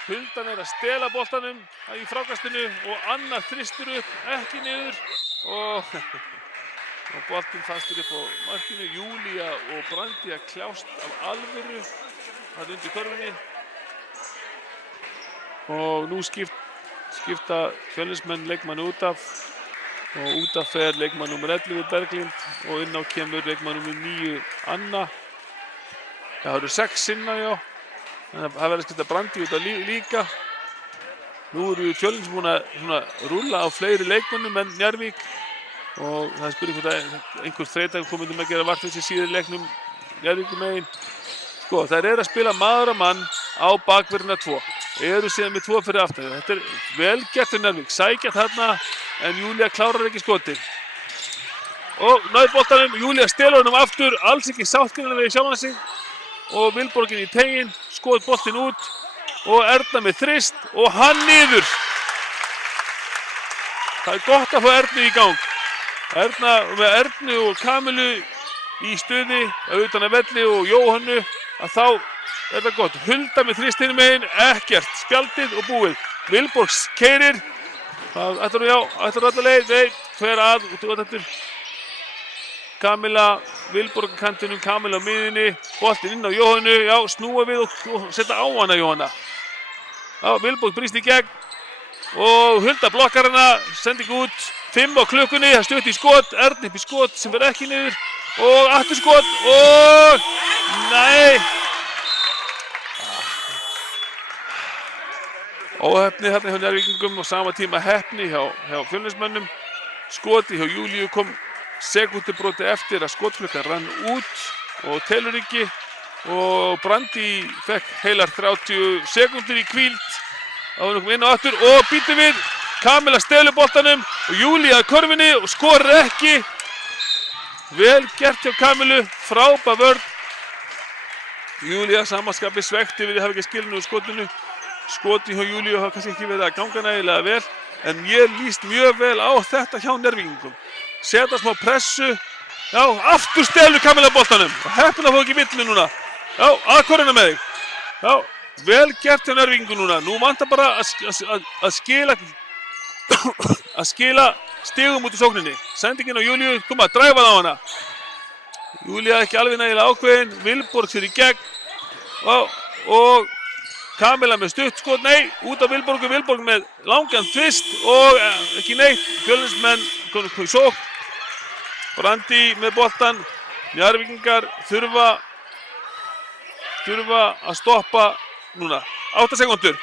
Huldan er að stela boltanum í frákastinu og annar þristur upp, ekki niður. Og boltinn fastur upp á markinu. Júlía og Brandi að kljást af alvöru. Það er undir körfunni. Og nú skipta Fjölnismenn leikmann út af. Og út af fer leikmann nr. 11 Berglind og inn á kemur leikmann nr. 9 Anna. Það eru 6 sinna, já. Það verður að skipta Brandi út af líka. Nú eru Fjölnismenn búin að rúlla á fleiri leikmönnum en Njarðvík. Og það er spurning hvort einhver þreyta komið að gera vart þessi síðari leiknum Njarðvíkum megin. Sko, þær eru að spila maður að mann á bakverðina 2. Eru síðan með 2 fyrir aftan. Þetta er vel gert fyrir Njarðvík. Sækja þarna en Júlía klárar ekki skotið. Og náði boltanum, Júlía stelur honum aftur, alls ekki sáttgreinilega við sjálfan sig. Og Vilborgin í tegin, skoð boltinn út og Erna með þrist og hann niður. Það er gott að fá Ernu í gang. Erna með Ernu og Kamilu í stuði, utan að velli og Jóhannu, að þá er það gott. Hulda með þrist hinum megin, ekkert, spjaldið og búið. Vilborg keyrir, það ætlar alla leið, nei, fer að út og þetta. Kamila, Vilborg á kantinum, Kamila á miðjunni, boltinn inn á Jóhannu, já, snúa við og setja á hana Jóhanna. Já, Vilborg brýst í gegn og Hulda blokkar hana, sending út, 5 á klukkunni, það stutt í skot, Erni upp í skot sem verður ekki niður og aftur skot og nei. Óheppni hérna hjá Njarðvíkingum og sama tíma heppni hjá Fjölnismönnum. Skoti hjá Júlíu kom sekúndubroti eftir að skotklukkan rann út og telur ekki og Brandi fekk heilar 30 sekúndur í hvíld áður en kom inn á aftur og býtur við. Kamila stelur boltanum og Júlía að körfunni og skorar ekki. Vel gert hjá Kamilu, frábær vörn. Júlía samanskapi svekti við að hafa ekki skilinu úr skotinu. Skoti hjá Júlíu hafa kannski ekki verið að ganga nægilega vel en ég líst mjög vel á þetta hjá Njarðvíkingum. Seta smá pressu. Já, aftur stelur Kamila boltanum. Og heppin að fá ekki villu núna. Já, aðkorina með þig. Já, vel gert hjá Njarðvíkingum núna. Nú vantar bara að skila stigum út í sókninni. Sendingin á Júlíu, koma að dræfa það á hana. Júlía ekki alveg nægilega ákveðin. Vilborg sér í gegn. Og Kamila með stutt skot, nei, út af Vilborg með langan tvist og ekki neitt. Fjölnismenn komið í sókn. Brandi með boltan. Njarðvíkingar þurfa að stoppa núna. 8 sekúndur.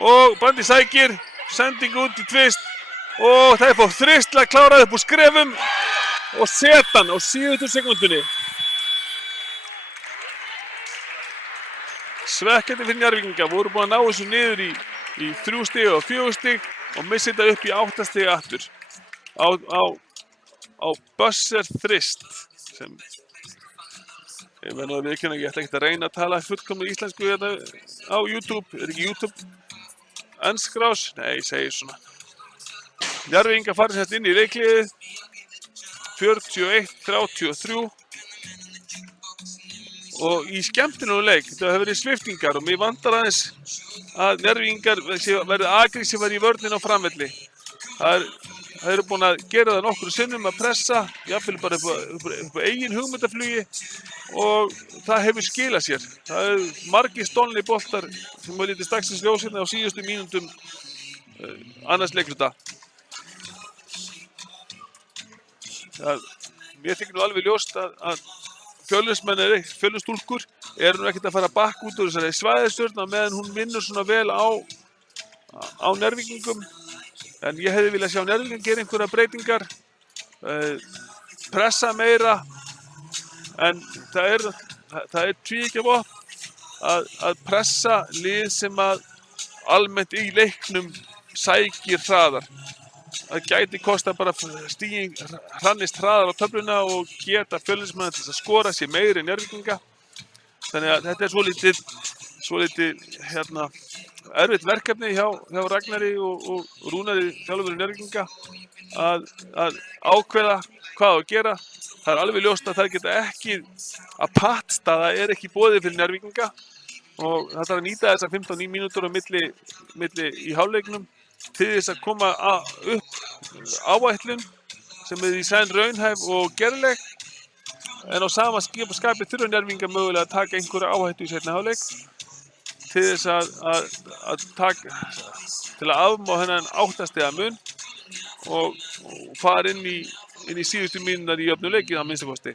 Og Brandi sækir, sending út í tvist og það er fór þrist til að klára upp úr skrefum og seta hann á 7 sekúndunni. Svekkjandi fyrir Njarðvíkinga, voru búin að ná þessu niður í 3 stig og 4 stig og missi þetta upp í 8 stig aftur á buzzer þrist sem Ég verð nú að viðurkenna, ég ætla ekkert að reyna að tala fullkomnu íslensku hérna á YouTube. Ekki YouTube ennskrás? Nei, ég segi svona. Njarðvíkingar farið sett inn í leikliðið. 41-33. Og í skemmtilegum leik, þetta hefur verið sviptingar og mér vantar aðeins að Njarðvíkingar verði agressívar í vörnin á framvelli. Það eru búin að gera það nokkru sinnum að pressa, jafnvel bara upp á eigin hugmyndaflugi og það hefur skilað sér. Það eru margir stolnir boltar sem var litið dagsins ljós hérna á síðustu mínútum annars leikluta. Mér þykir nú alveg ljóst að Fjölnisstúlkur eru nú ekkert að fara bakk út úr þessari svæðisstjórn á meðan hún vinnur svona vel á Njarðvíkingum. En ég hefði viljað sjá Njarðvíkingar gera einhverja breytingar, pressa meira, en það er tvíeggjavopn að pressa lið sem að almennt í leiknum sækir hraðar. Það gæti kosta bara stigin hrannist hraðar á töfluna og geta Fjölnismenn til að skora sér meiri en Njarðvíkinga. Þannig að þetta er svolítið erfitt verkefni hjá Ragnari og Rúnari þjálfari Njarðvíkinga að ákveða hvað á að gera. Það er alveg ljóst að það geta ekki að pattstaða er ekki boðið fyrir Njarðvíkinga og það þarf að nýta þessar 15 mínútur á milli í hálfleiknum til þess að koma upp áætlun sem er í senn raunhæf og gerleg, en á sama skapi þurfa Njarðvíkingar mögulega að taka einhverja áhættu í seinni hálfleik til þess til að afmá þennan 8 stiga mun og fara inn í síðustu mínútur í jöfnu leikinn að minnsta kosti.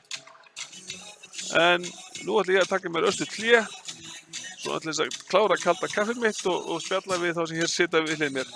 En nú ætla ég að taka mér örstutt hlé, svo ætla ég að klára kalda kaffið mitt og spjalla við þá sem hér sita við hlið mér.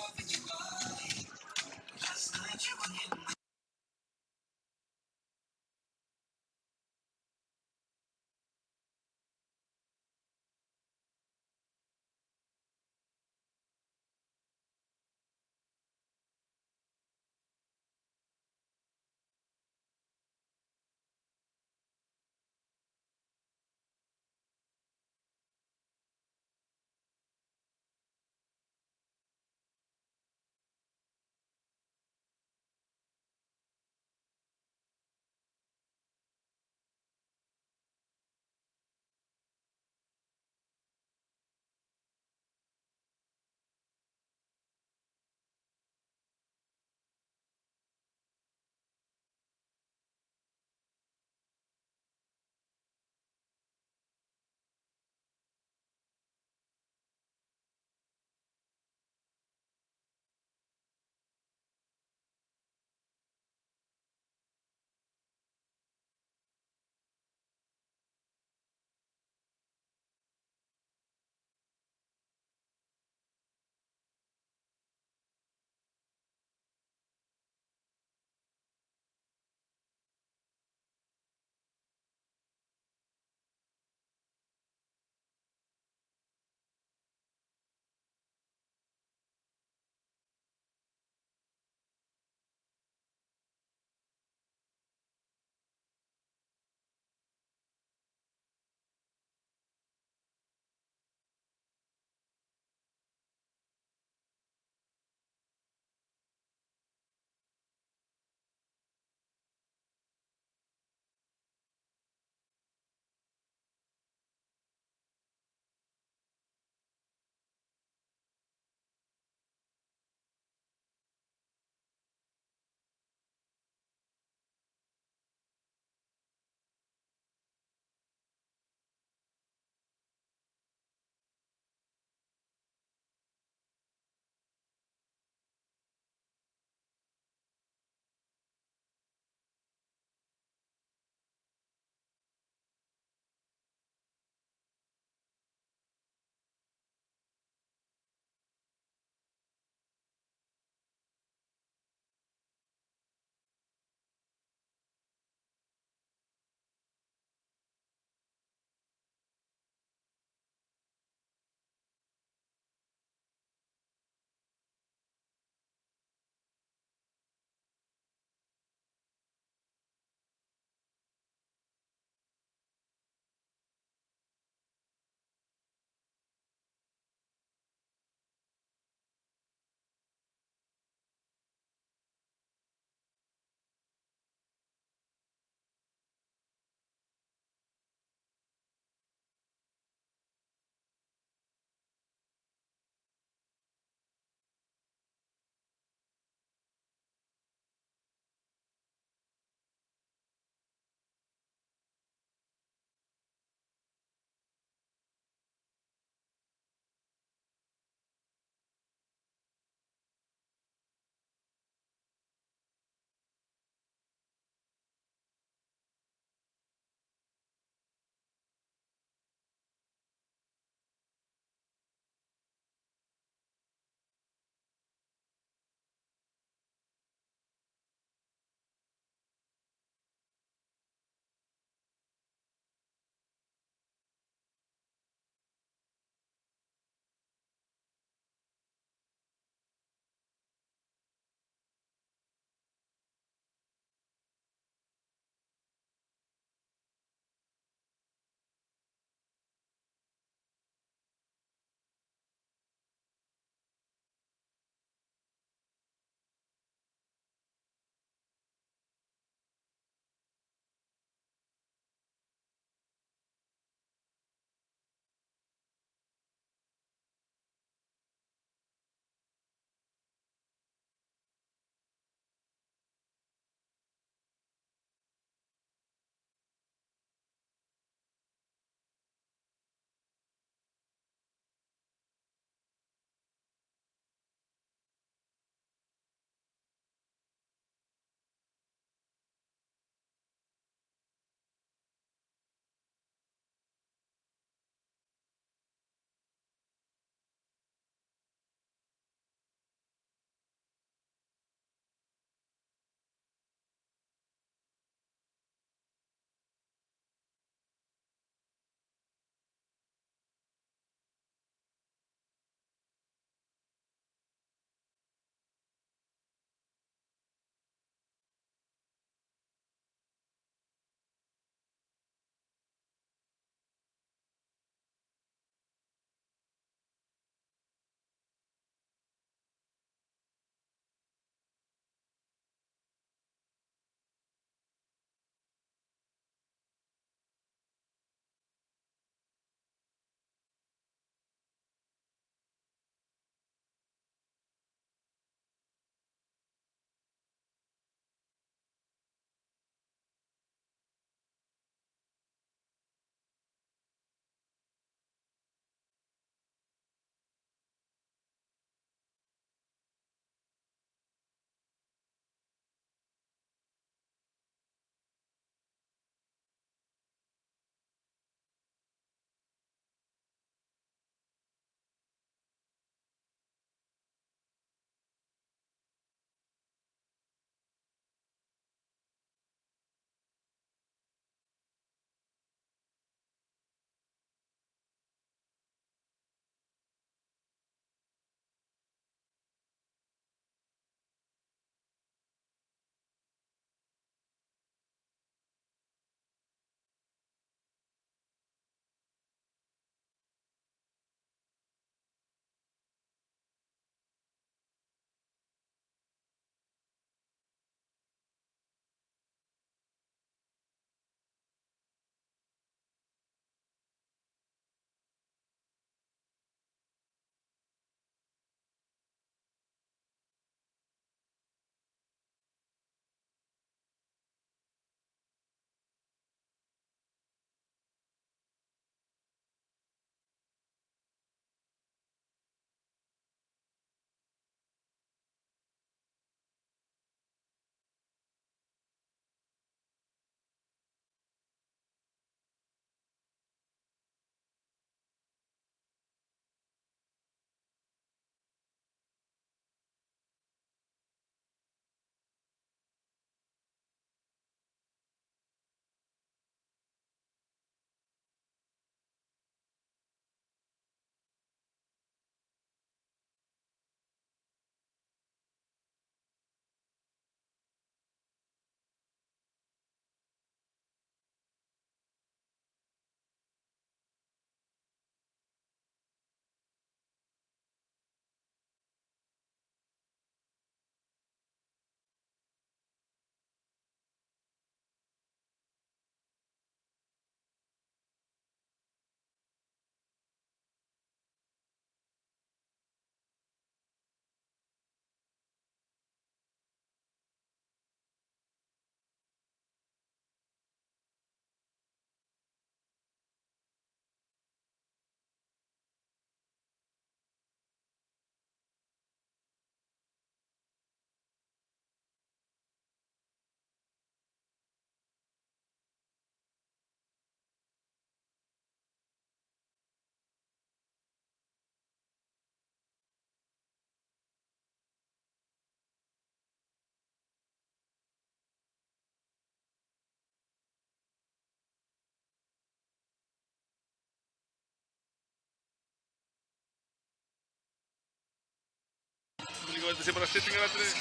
og þetta sé bara styrtingaratriði.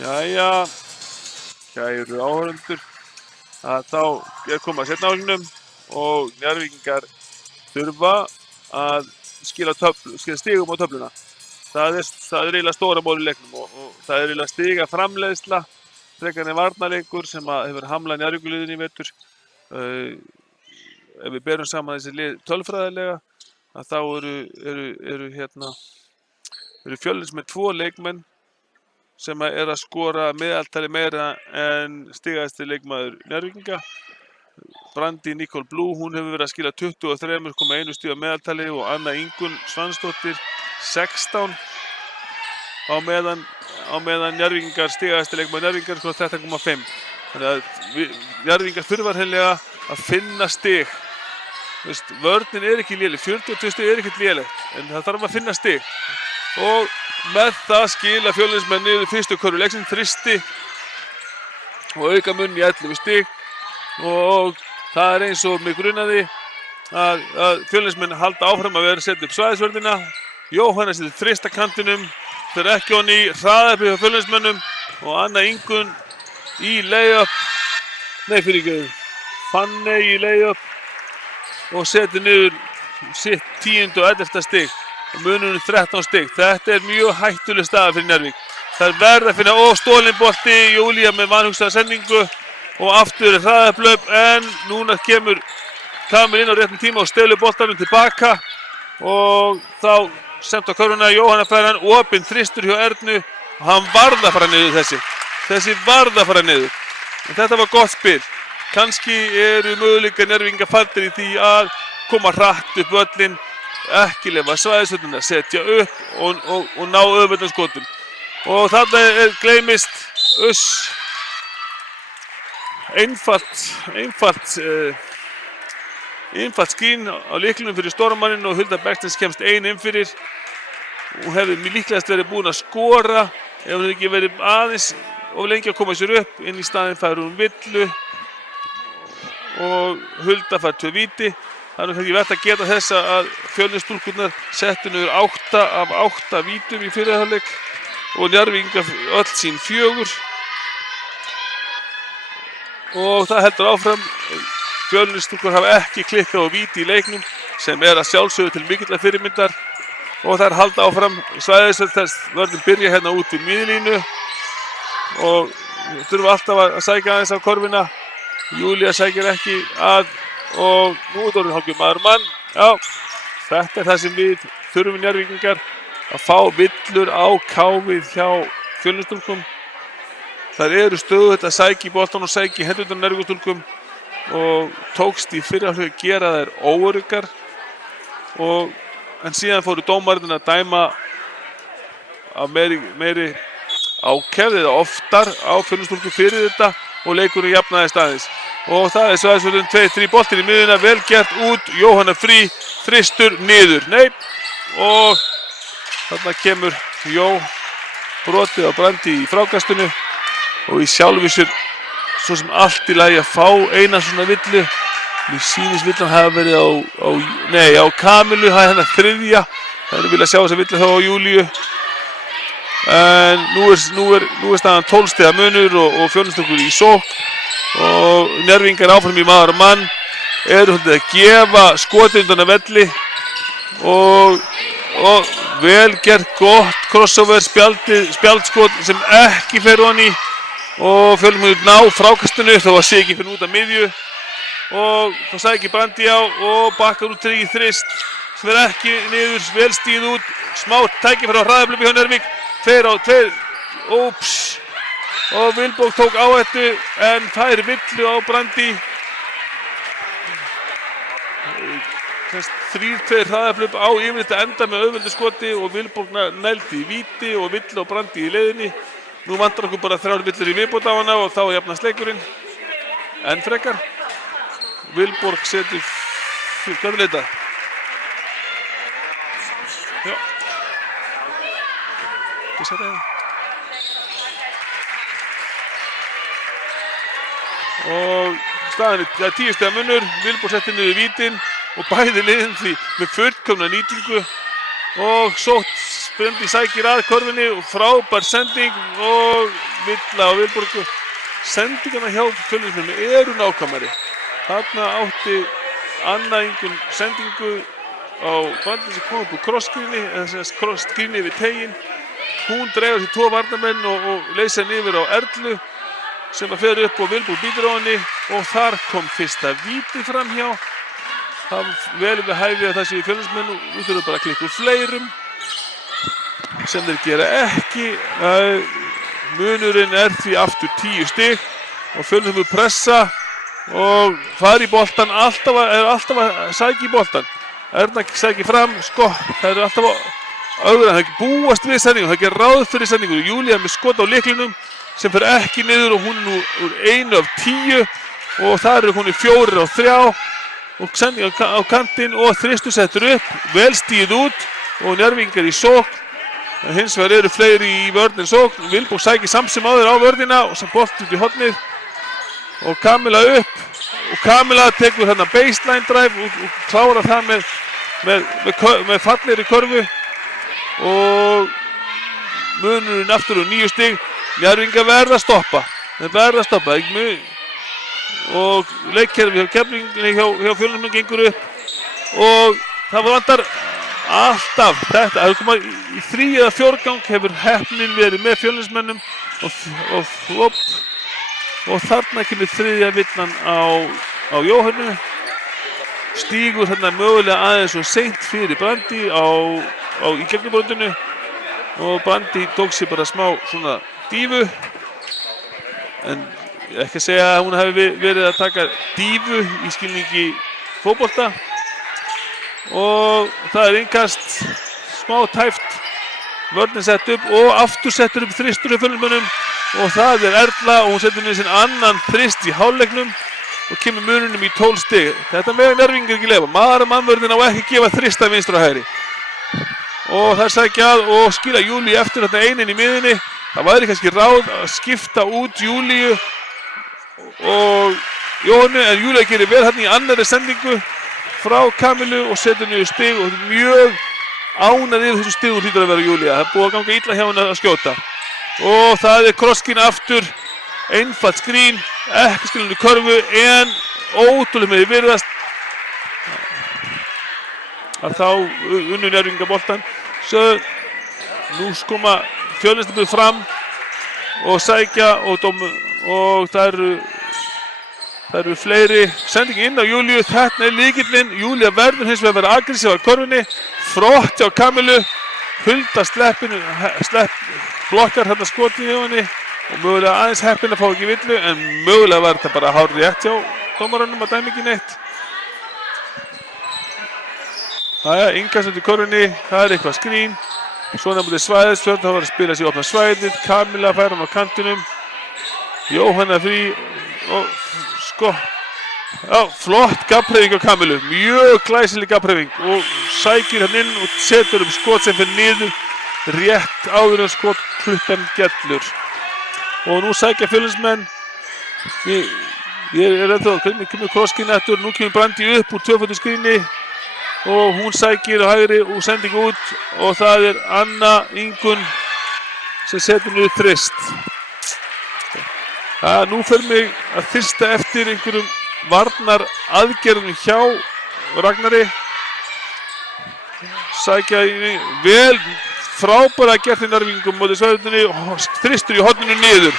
Jæja, kæru áhorfendur, þá komið að seinni hálfleiknum og Njarðvíkingar þurfa að skila stigum á töfluna. Það er eiginlega stóra mál í leiknum og það er eiginlega stiga framleiðsla frekar en varnarleikur sem hefur hamlað Njarðvíkurliðinu í vetur. Ef við berum saman þessi lið tölfræðilega, þá eru Fjölnis með 2 leikmenn sem er að skora meðaltali meira en stigahæsti leikmaður Njarðvíkinga. Brandi Nicole Blue, hún hefur verið að skila 23,1 stig að meðaltali og Anna Ingunn Svansdóttir 16 á meðan Njarðvíkingar stigahæsti leikmaður Njarðvíkingar skora 13,5. Þannig að Njarðvíkingar þurfa hreinlega að finna stig. Vörnin er ekki léleg, 42 stig er ekkert lélegt, en það þarf að finna stig. Og með það skila Fjölnismenn niður fyrstu körfu leiksins, þristi og auka munn í 11 stig og það er eins og mig grunaði að Fjölnismenn halda áfram að vera að setja upp svæðisvörnina. Jóhanna setur þrista kantinum, fer ekki honni í hraðarpi hjá Fjölnismennum og Anna Ingunn í layup, Fanney í layup og setur niður sitt 10. og 11. stig. Og munurinn 13 stig. Þetta er mjög hættuleg staða fyrir Njarðvík. Það verður að finna stólinn bolti, Júlía með vanhugsaða sendingu og aftur er hraðarplaup en núna kemur Kamil inn á réttum tíma og stelur boltanum tilbaka og þá semt á körfuna Jóhanna fær hann opinn þristur hjá Ernu og hann varð að fara niður þessi varð að fara niður. En þetta var gott spil. Kannski eru möguleikar Njarðvíkinga falldir í því að koma hratt upp völlinn ekki leyfa svæðisvörnina að setja upp og ná auðvitað skotum. Og þarna gleymist einfalt skrín á lyklunum fyrir Stormanninn og Hulda Bergsteins kemst ein inn fyrir. Hún hefði líklegast verið búin að skora ef hún ekki verið aðeins of lengi að koma sér upp. Inn í staðinn fær hún villu og Hulda fær 2 víti. Það er kannski vert að geta þess að Fjölnisstúlkurnar settu niður 8 af 8 vítum í fyrri hálfleik og Njarðvíkingar öll sín 4. Og það heldur áfram. Fjölnisstúlkur hafa ekki klikkað á víti í leiknum sem að sjálfsögðu til mikillar fyrirmyndar og þær halda áfram. Svæðisvörnin byrja hérna út við miðlínu og þurfa alltaf að sækja aðeins á korfina. Júlía sækir ekki að og nú er orðinn hálfgjörn maður mann. Já, þetta það sem við þurfum Njarðvíkingar að fá villur á káfið hjá Fjölnisstúlkum. Þær eru stöðugt að sækja í boltann og sækja í hendurnar Njarðvíkurstúlkum og tókst í fyrri hálfleik að gera þær óöruggar en síðan fóru dómararnir að dæma af meiri ákefð eða oftar á Fjölnisstúlkum fyrir þetta og leikurinn jafnaðist aðeins. Og það er svæðisvörðurinn 2-3 boltinn í miðjuna, vel gert út, Jóhanna Frí þristur niður. Nei, og þarna kemur brotið á Brandi í frákastinu og í sjálfu sér svo sem allt í lagi að fá eina svona villu. Mér sýnist villan hafa verið á Kamilu, það er hennar 3. Það er vilja sjá þessa villu þá á Júlíu. En nú er staðan 12 stiga munur og Fjölnisstúlkur í sókn og Njarðvíkingar áfram í maður og mann eru að gefa skoti undan að velli og vel gert gott crossover spjaldskot sem ekki fer honni og Fjölnismenn ná frákastinu þó að sé ekki fyrir út af miðju og þá sækir Brandi á og bakkar út í þrist sem er ekki niður, vel stíð út, smá tækifæri á hraðablöfi hjá Njarðvík, 2 á 2, óps. Og Vilborg tók áhættu en fær villu á Brandi. 3-2 hraðablöf á yfirleitt að enda með auðveldu skoti og Vilborg nældi í víti og villu á Brandi í leiðinni. Nú vantar okkur bara 3 villur í viðbót á hana og þá jafnast leikurinn. En frekar. Vilborg setur hvað er þetta? Já. Hvað setja það? Og staðan er 10 stiga munur, Vilborg setti niður vítin og bæði liðin því með fullkomna nýtingu og sótt Brandi sækir að korfinni og frábær sending og villa á Vilborgu. Sendingarna hjá Fjölnismönnum eru nákvæmari. Þarna átti Anna Ingunn sendingu á Brandi sem kom upp úr krossskríni, eða krossskríni við teginn. Hún dregur sér 2 varnarmenn og leysa hann yfir á Erlu sem að fer upp og Vilborg býtur á henni og þar kom fyrsta vítið framhjá. Það var vel við hæfi að það sé í Fjölnismenn og við þurfum bara að klikka úr fleirum sem þeir gera ekki. Munurinn er því aftur 10 stig og Fjölnismenn pressa og fara í boltan, alltaf að sækja í boltan. Erna sækir fram, sko, það eru alltaf öðru en það ekki búast við sendingu, það ekki ráð fyrir sendingu. Júlía með skot á lyklinum sem fer ekki niður og hún er nú úr 1 af 10 og þar er hún í 4 af 3 og sending á kantinn og þristur settur upp, vel stíð út og Njarðvíkingar í sókn. Hins vegar eru fleiri í vörnin sókn, Vilborg sækir samsum á þeir á vörnina og sem bolt út í hornið og Kamila upp og Kamila tekur hérna baseline drive og klárar það með fallegri körfu og munurinn aftur úr 9 stig. Njarðvíkingar verða að stoppa, þeir verða að stoppa og leikkerfi hjá Fjölnismenn gengur upp og það vantar alltaf þetta. Það er komað í 3 eða 4 gang hefur heppnin verið með Fjölnismennum og þarna kemur 3. villan á Jóhannu. Stígur þarna mögulega aðeins og seint fyrir Brandi í gegnumbrotinu og Brandi tók sér bara smá svona dífu en ekki að segja að hún hefði verið að taka dífu í skilningi fótbolta og það innkast, smá tæft, vörnin sett upp og aftur settur upp þristur í Fjölnismönnum og það Erla og hún setur niður sinn annan þrist í hálfleiknum og kemur mununum í 12 stig. Þetta með Njarðvíkingar ekki lefa. Mannvörðin á ekki gefa þrista vinstra og hægri. Og það sækja að og skila Júlíu eftir þarna einin í miðinni. Það væri kannski ráð að skipta út Júlíu og Jóhannu en Júlíu gerir vel þarna í annarri sendingu frá Kamilu og setur niður stig og mjög ánægð yfir þessu stig og hlýtur að vera Júlía. Það er búið að ganga illa hjá henni að skjóta. Og það krosskinn aftur, einfalt skrín, ekki skilinu körfu en ótrúlega með því virðast að þá unnu Njarðvíkingar boltann. Svo nú koma Fjölnismenn fram og sækja og það eru fleiri sendingi inn á Júlíu. Þetta er lykillinn. Júlía verður hins vegar að vera aggressív á körfunni. Frott hjá Kamilu. Hulda blokkar þarna skotið hjá henni og mögulega aðeins heppinn að fá ekki villu en mögulega var þetta bara hár rétt hjá dómaranum að dæmi ekki neitt. Jæja, innkast undir körfunni, það er eitthvað skrín. Svona mútið svæðisvörn, það var að spila sér í opna svæðið. Kamila fær hann á kantinum. Jóhanna frí og já, flott gabbhreyfing á Kamilu, mjög glæsileg gabbhreyfing og sækir hann inn og setur skot sem fyrir niður rétt áður en skotklukkan gellur. Og nú sækja Fjölnismenn, ég er ennþá, hvernig kemur krosskinn eftir, nú kemur Brandi upp úr tvöföldu skríni og hún sækir á hægri og sending út og það Anna Ingunn sem setur niður þrist. Nú fer mig að þyrsta eftir einhverjum varnar aðgerðum hjá Ragnari. Sækja vel frábæra gert í Njarðvíkingum móti svæðinni og þristur í horninu niður.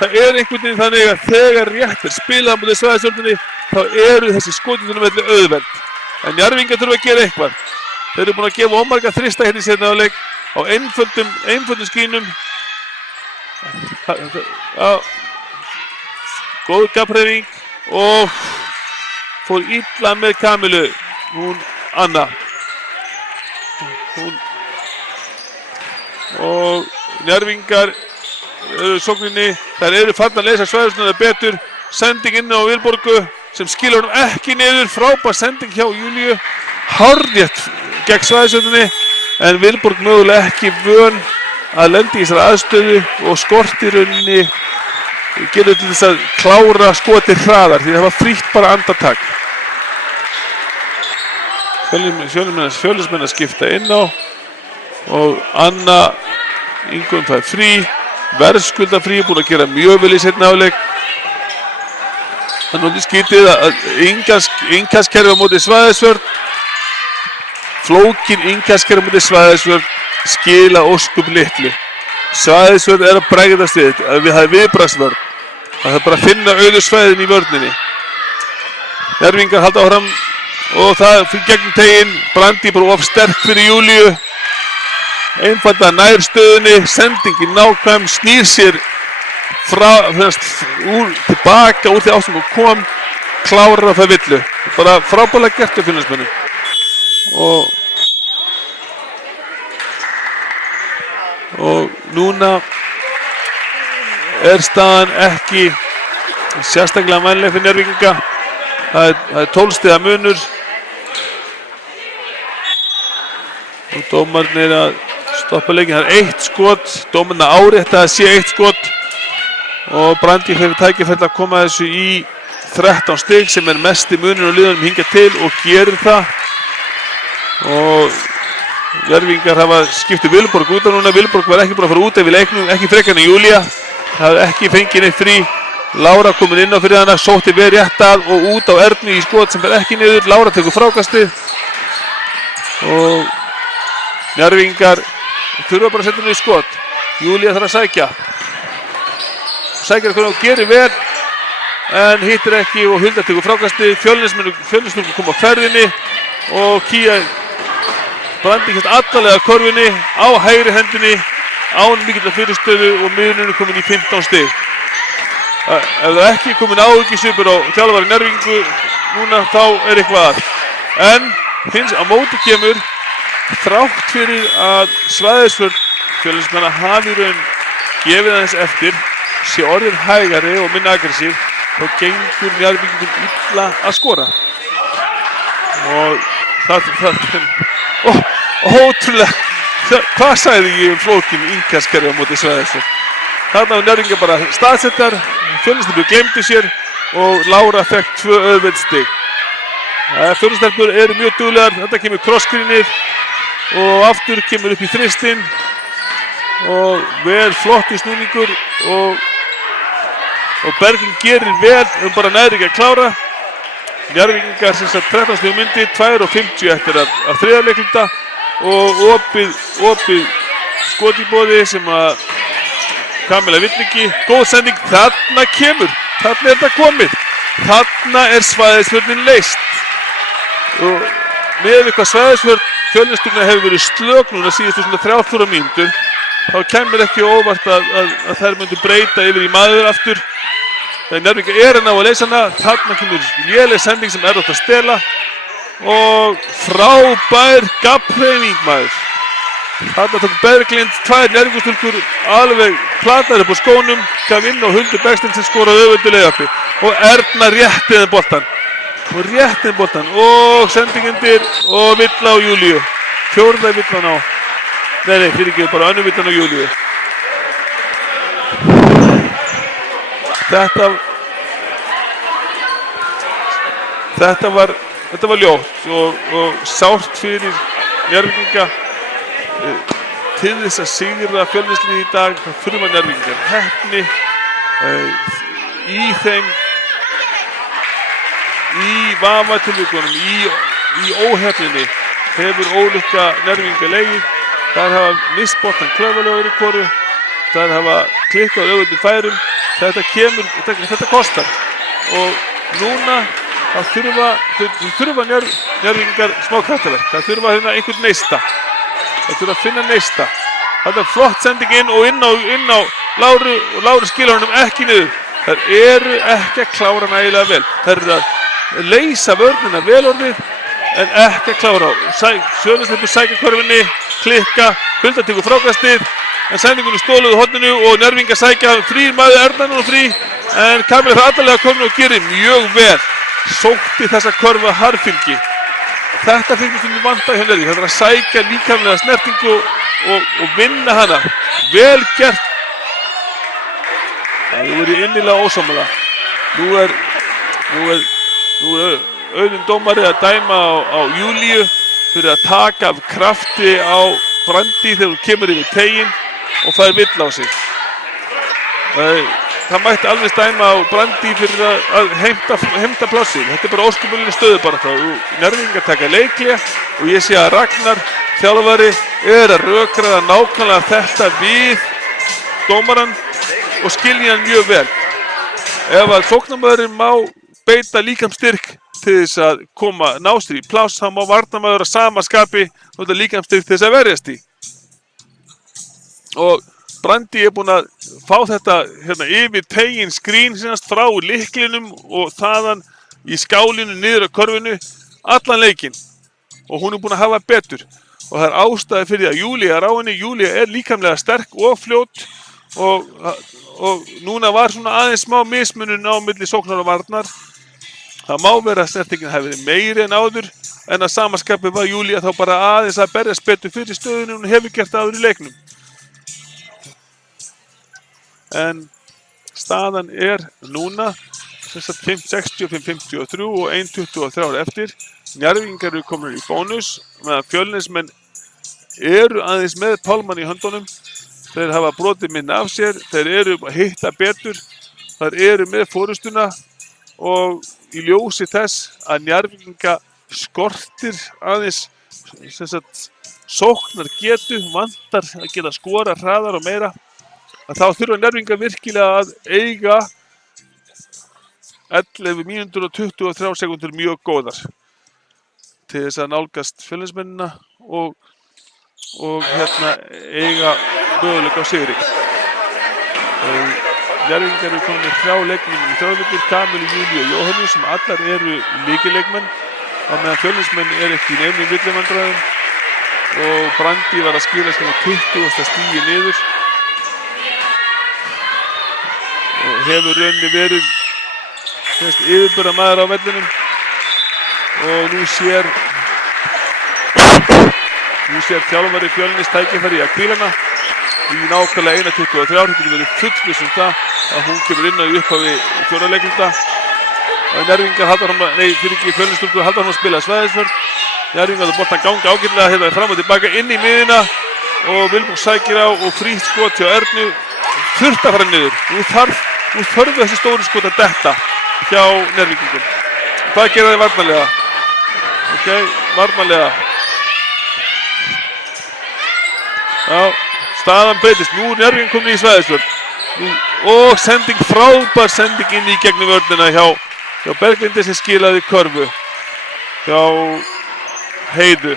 Það einhvern veginn þannig að þegar rétt spilað móti svæðisvörðinni þá eru þessi skotinum velli auðveld. En Njarðvíkingar þurfa að gera eitthvað. Þeir eru búin að gefa ómarga þrista hérna í seinni hálfleik á einföldum skínum. Góð gabbhreyfing og fór illa með Kamilu, hún Anna. Og Njarðvíkingar eru sókninni, þær eru farnar að leysa svæðisvörðina betur. Sending inn á Vilborgu sem skilur hún ekki niður, frábær sending hjá Júlíu, hárrétt gegn svæðisvörðinni en Vilborg mögulega ekki vön að lendi í þessari aðstöðu og skortir rauninni gerur til þess að klára skotið hraðar því það var frítt bara andartak. Fjölnismenn að skipta inn á og Anna Ingunn fær frí, verðskulda frí, búin að gera mjög vel í seinni hálfleik. Þannig að skítið að innkastkerfi á móti svæðisvörn, flókin innkastkerfi á móti svæðisvörn skila óskum litlu. Svæðisvörn er að bregðast við, að við hafum viðbragðsvörn. Það er bara að finna auðu svæðin í vörninni. Njarðvíkingar halda áfram og það fyrir gegnum teginn, Brandi bara of sterk fyrir Júlíu. Einfalda nær stöðunni, sendingi nákvæm, snýr sér tilbaka úr því ástum og kom, klárar að það villu. Bara frábærlega gert af Fjölnismönnum. Og núna er staðan ekki sérstaklega vænleg fyrir Njarðvíkinga. Það er 12 stiga munur. Og dómarnir að stoppa leikinn. Það er 1 skot. Dómarnir árétta að sé 1 skot. Og Brandi hefur tækifæri að koma þessu í 13 stig sem er mesti munur á liðunum hingað til og gerir það. Og Njarðvíkingar hafa skiptið Vilborg út á núna. Vilborg var ekki búin að fara út af í leiknum, ekki frekar en Júlía. Það hafði ekki fengið neitt frí. Lára komin inn á fyrir hana, sótti vel rétt að og út á Ernu í skot sem fer ekki niður. Lára tekur frákastið. Og Njarðvíkingar þurfa bara að setja niður skot. Júlía þarf að sækja. Sækir og gerir vel en hittir ekki og Hulda tekur frákastið. Fjölnismenn koma á ferðinni og Kía Brandi kemst allalega korfinni á hægri hendinni án mikillar fyrirstöðu og miðunum komin í 15 stig. Ef það ekki komin áhyggjusvipur á þjálfari Njarðvíkingu núna þá er eitthvað að. En Hins á móti kemur þrátt fyrir að svæðisvörn Fjölnismanna hafi í raun gefið aðeins eftir, sé orðin hægari og minna aggressív, þá gengur Njarðvíkingum illa að skora. Og ótrúlega, hvað sagði ég flókin Ingaskari á móti svæðisvörn? Þarna var Njarðvíkingar bara staðsettar, Fjölnistelpur gleymdu sér og Lára fekk 2 auðveld stig. Fjölnistelpur eru mjög duglegar, þetta kemur krossgrínið og aftur kemur upp í þristinn og vel flottur snúningur og Bergin gerir vel bara næri ekki að klára. Njarðvíkingar sem sagt 13 stigum undir, 2:50 eftir að þriðja leikluta og opið skot í boði sem að Kamila vill ekki. Góð sending, þarna kemur, þarna er þetta komið, þarna er svæðisvörnin leyst. Og með við hvað svæðisvörn Fjölnisturna hefur verið slök núna síðustu svona 3-4 mínútur, þá kemur ekki óvart að þær myndu breyta yfir í maður aftur. Þegar Njarðvíkingar er að ná að leysa hana, þarna kemur léleg sending sem átt að stela og frábær gabbhreyfing maður. Þarna tók Berglind 2 Njarðvíkingastúlkur alveg plataði upp á skónum, gaf inn á Huldu Bergstein sem skoraði auðveldu leiðarpi og Erna réttiði boltann og sending undir og villa á Júlíu. 4. villan á, nei, fyrirgefðu bara önnur villan á Júlíu. Þetta var ljótt og sárt fyrir Njarðvíkinga. Til þess að sigra Fjölnisliðið í dag, það þurfa Njarðvíkingar heppni í þeim, í vafatilvikunum, í óheppninni hefur ólukka Njarðvíkinga legið. Þær hafa mist boltann klaufalega öðru hvoru, þær hafa klikkað auðvöldum færum. Þetta kostar og núna þurfa Njarðvíkingar smá kraftaverk. Það þurfa hérna einhvern neista. Það þurfa að finna neista. Þetta er flott sending inn og inn á Láru og Láru skilur honum ekki niður. Þær eru ekki að klára nægilega vel. Þær eru að leysa vörnina vel orðið en ekki að klára. Fjölnistelpur sækja körfunni, klikka, Hulda tekur frákastið en sendingunni stóluðu horninu og Njarðvíkingar sækja frí, maður Erna núna frí en Kamila fyrir allalega körfuna og gerir mjög vel. Sótti þessa körfu harðfylgi. Þetta finnst mér vanta hjá Njarðvík. Þetta er að sækja líkamlega snertingu og vinna hana. Vel gert. Það voru innilega ósammála. Nú er Auðun dómari að dæma á Júlíu fyrir að taka af krafti á Brandi þegar hún kemur yfir teginn og fær vill á sig. Það mætti alveg dæma á Brandi fyrir að heimta plássið. Þetta er bara óskapulinu stöðu bara þá. Njarðvíkingar taka leiklega og ég sé að Ragnar, þjálfari, er að rökraða nákvæmlega þetta við dómarann og skilja hann mjög vel. Ef að sóknarmaðurinn má beita líkamsstyrk til þess að ná sér í pláss, þá má varnarmaður að sama skapi nota líkamsstyrk til þess að verjast í. Og Brandi er búinn að fá þetta hérna yfir teginn skrín frá lyklinum og þaðan í skálinu niður á körfinu allan leikinn og hún er búinn að hafa betur og það er ástæði fyrir að Júlía er á henni. Júlía er líkamlega sterk og fljót og núna var svona aðeins smá mismunun á milli sóknar og varnar. Það má vera að snertingin hafi verið meiri en áður en að samaskapi var Júlía þá bara aðeins að berjast betur fyrir stöðunum og hún hefur gert áður í leiknum. En staðan er núna 65-53 og 1:23 eftir. Njarðvíkingar eru komin í bónus meðan Fjölnismenn eru aðeins með pálmann í höndunum. Þeir hafa brotið minna af sér, þeir eru að hitta betur, þeir eru með forystuna og í ljósi þess að Njarðvíkinga skortir aðeins sóknar getu, vantar að geta skora hraðar og meira. Þá þurfa Njarðvíkingar virkilega að eiga 11 mínútur og 23 sekúndur mjög góðar til þess að nálgast Fjölnismennina og hérna eiga möguleika á sigri. Njarðvíkingar eru komin með 3 leikmenn í þjóðleikur, Kamilu, Júlíu og Jóhannu sem allar eru lykilleikmenn á meðan Fjölnismenn ekki í neinum villimandræðum og Brandi var að skila sér á 20. stigi niður og hefur rauninni verið yfirbörða maður á vellinum og nú sér þjálfari Fjölnis tækifæri í að hvíla hana í nákvæmlega 1:23. Þetta getur verið fullviss það að hún kemur inn á í upphafi fjórða leikluta. Njárvíkingar halda fram Fjölnisstúlkur halda fram að spila svæðisvörn. Njárvíkingar láta boltann ganga ágætlega hérna fram og tilbaka inn í miðjuna og Vilborg sækir á og frítt skot hjá Ernu. Þurft að fara niður. Nú þurfa þessi stóru skot að detta hjá Njárvíkingum. Hvað gera þeir varnarlega? Varnarlega. Já, staðan breytist. Nú er Njárvíkingar komin í svæðisvörn. Og frábær sending inn í gegnum vörnina hjá Berglindi sem skilaði körfu hjá Heiðu.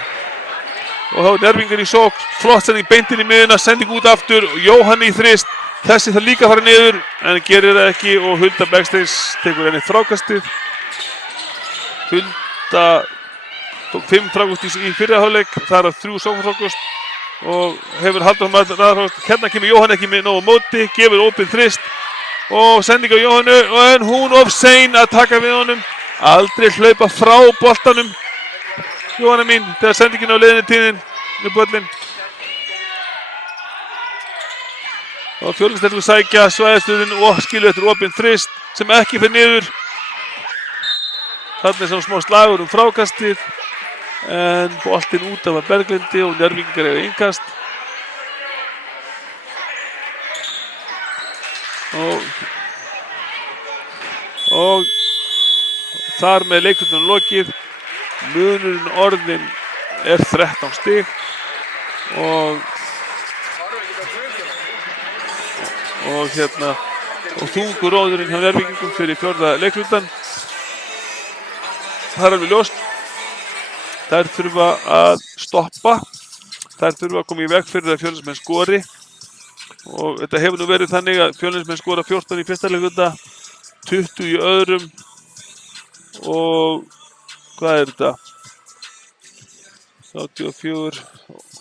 Og þá Njárvíkingar í sókn, flott sending beint inn í miðjuna, sending út aftur og Jóhann í þrist. Þessi þarf líka að fara niður en gerir það ekki og Hulda Bergsteins tekur henni frákastið. Hulda tók 5 frákast í fyrri hálfleik, þar af 3 sóknarfrákast og hefur haldið á raðfrákast. Hérna kemur Jóhann ekki með nógu móti, gefur opið þrist og sending á Jóhannu en hún of sein að taka við honum. Aldrei hlaupa frá boltanum Jóhanna mín þegar sendingin á leiðinni tíðin upp völlin. Og Fjölnistelur sækja svæðistöðin og skilu eftir opinn þrist sem ekki fer niður. Þarna er smá slagur frákastið en boltinn út af Berglindi og Njárvíkingar eiga innkast. Og þar með leiklutunum lokið. Munurinn orðin er 13 stig og þungur róðurinn hjá Njárvíkingum fyrir 4. leiklutan. Það er alveg ljóst. Þær þurfa að stoppa. Þær þurfa að koma í veg fyrir að Fjölnismenn skori. Og þetta hefur nú verið þannig að Fjölnismenn skora 14 í fyrsta leikluta, 20 í öðrum og hvað er þetta? 84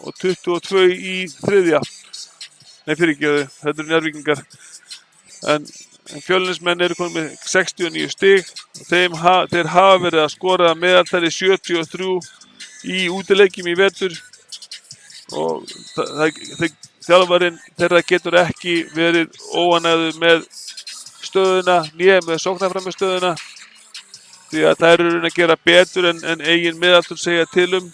og 22 í þriðja. Nei, fyrirgeðu, þetta eru Njárvíkingar. En Fjölnismenn eru komin með 69 stig. Þeir hafa verið að skora meðaltali 73 í útileikjum í vetur og þjálfarinn þeirra getur ekki verið óánægður með stöðuna, né með sóknarframmistöðuna því að þær eru að gera betur en eigin meðaltur segja til en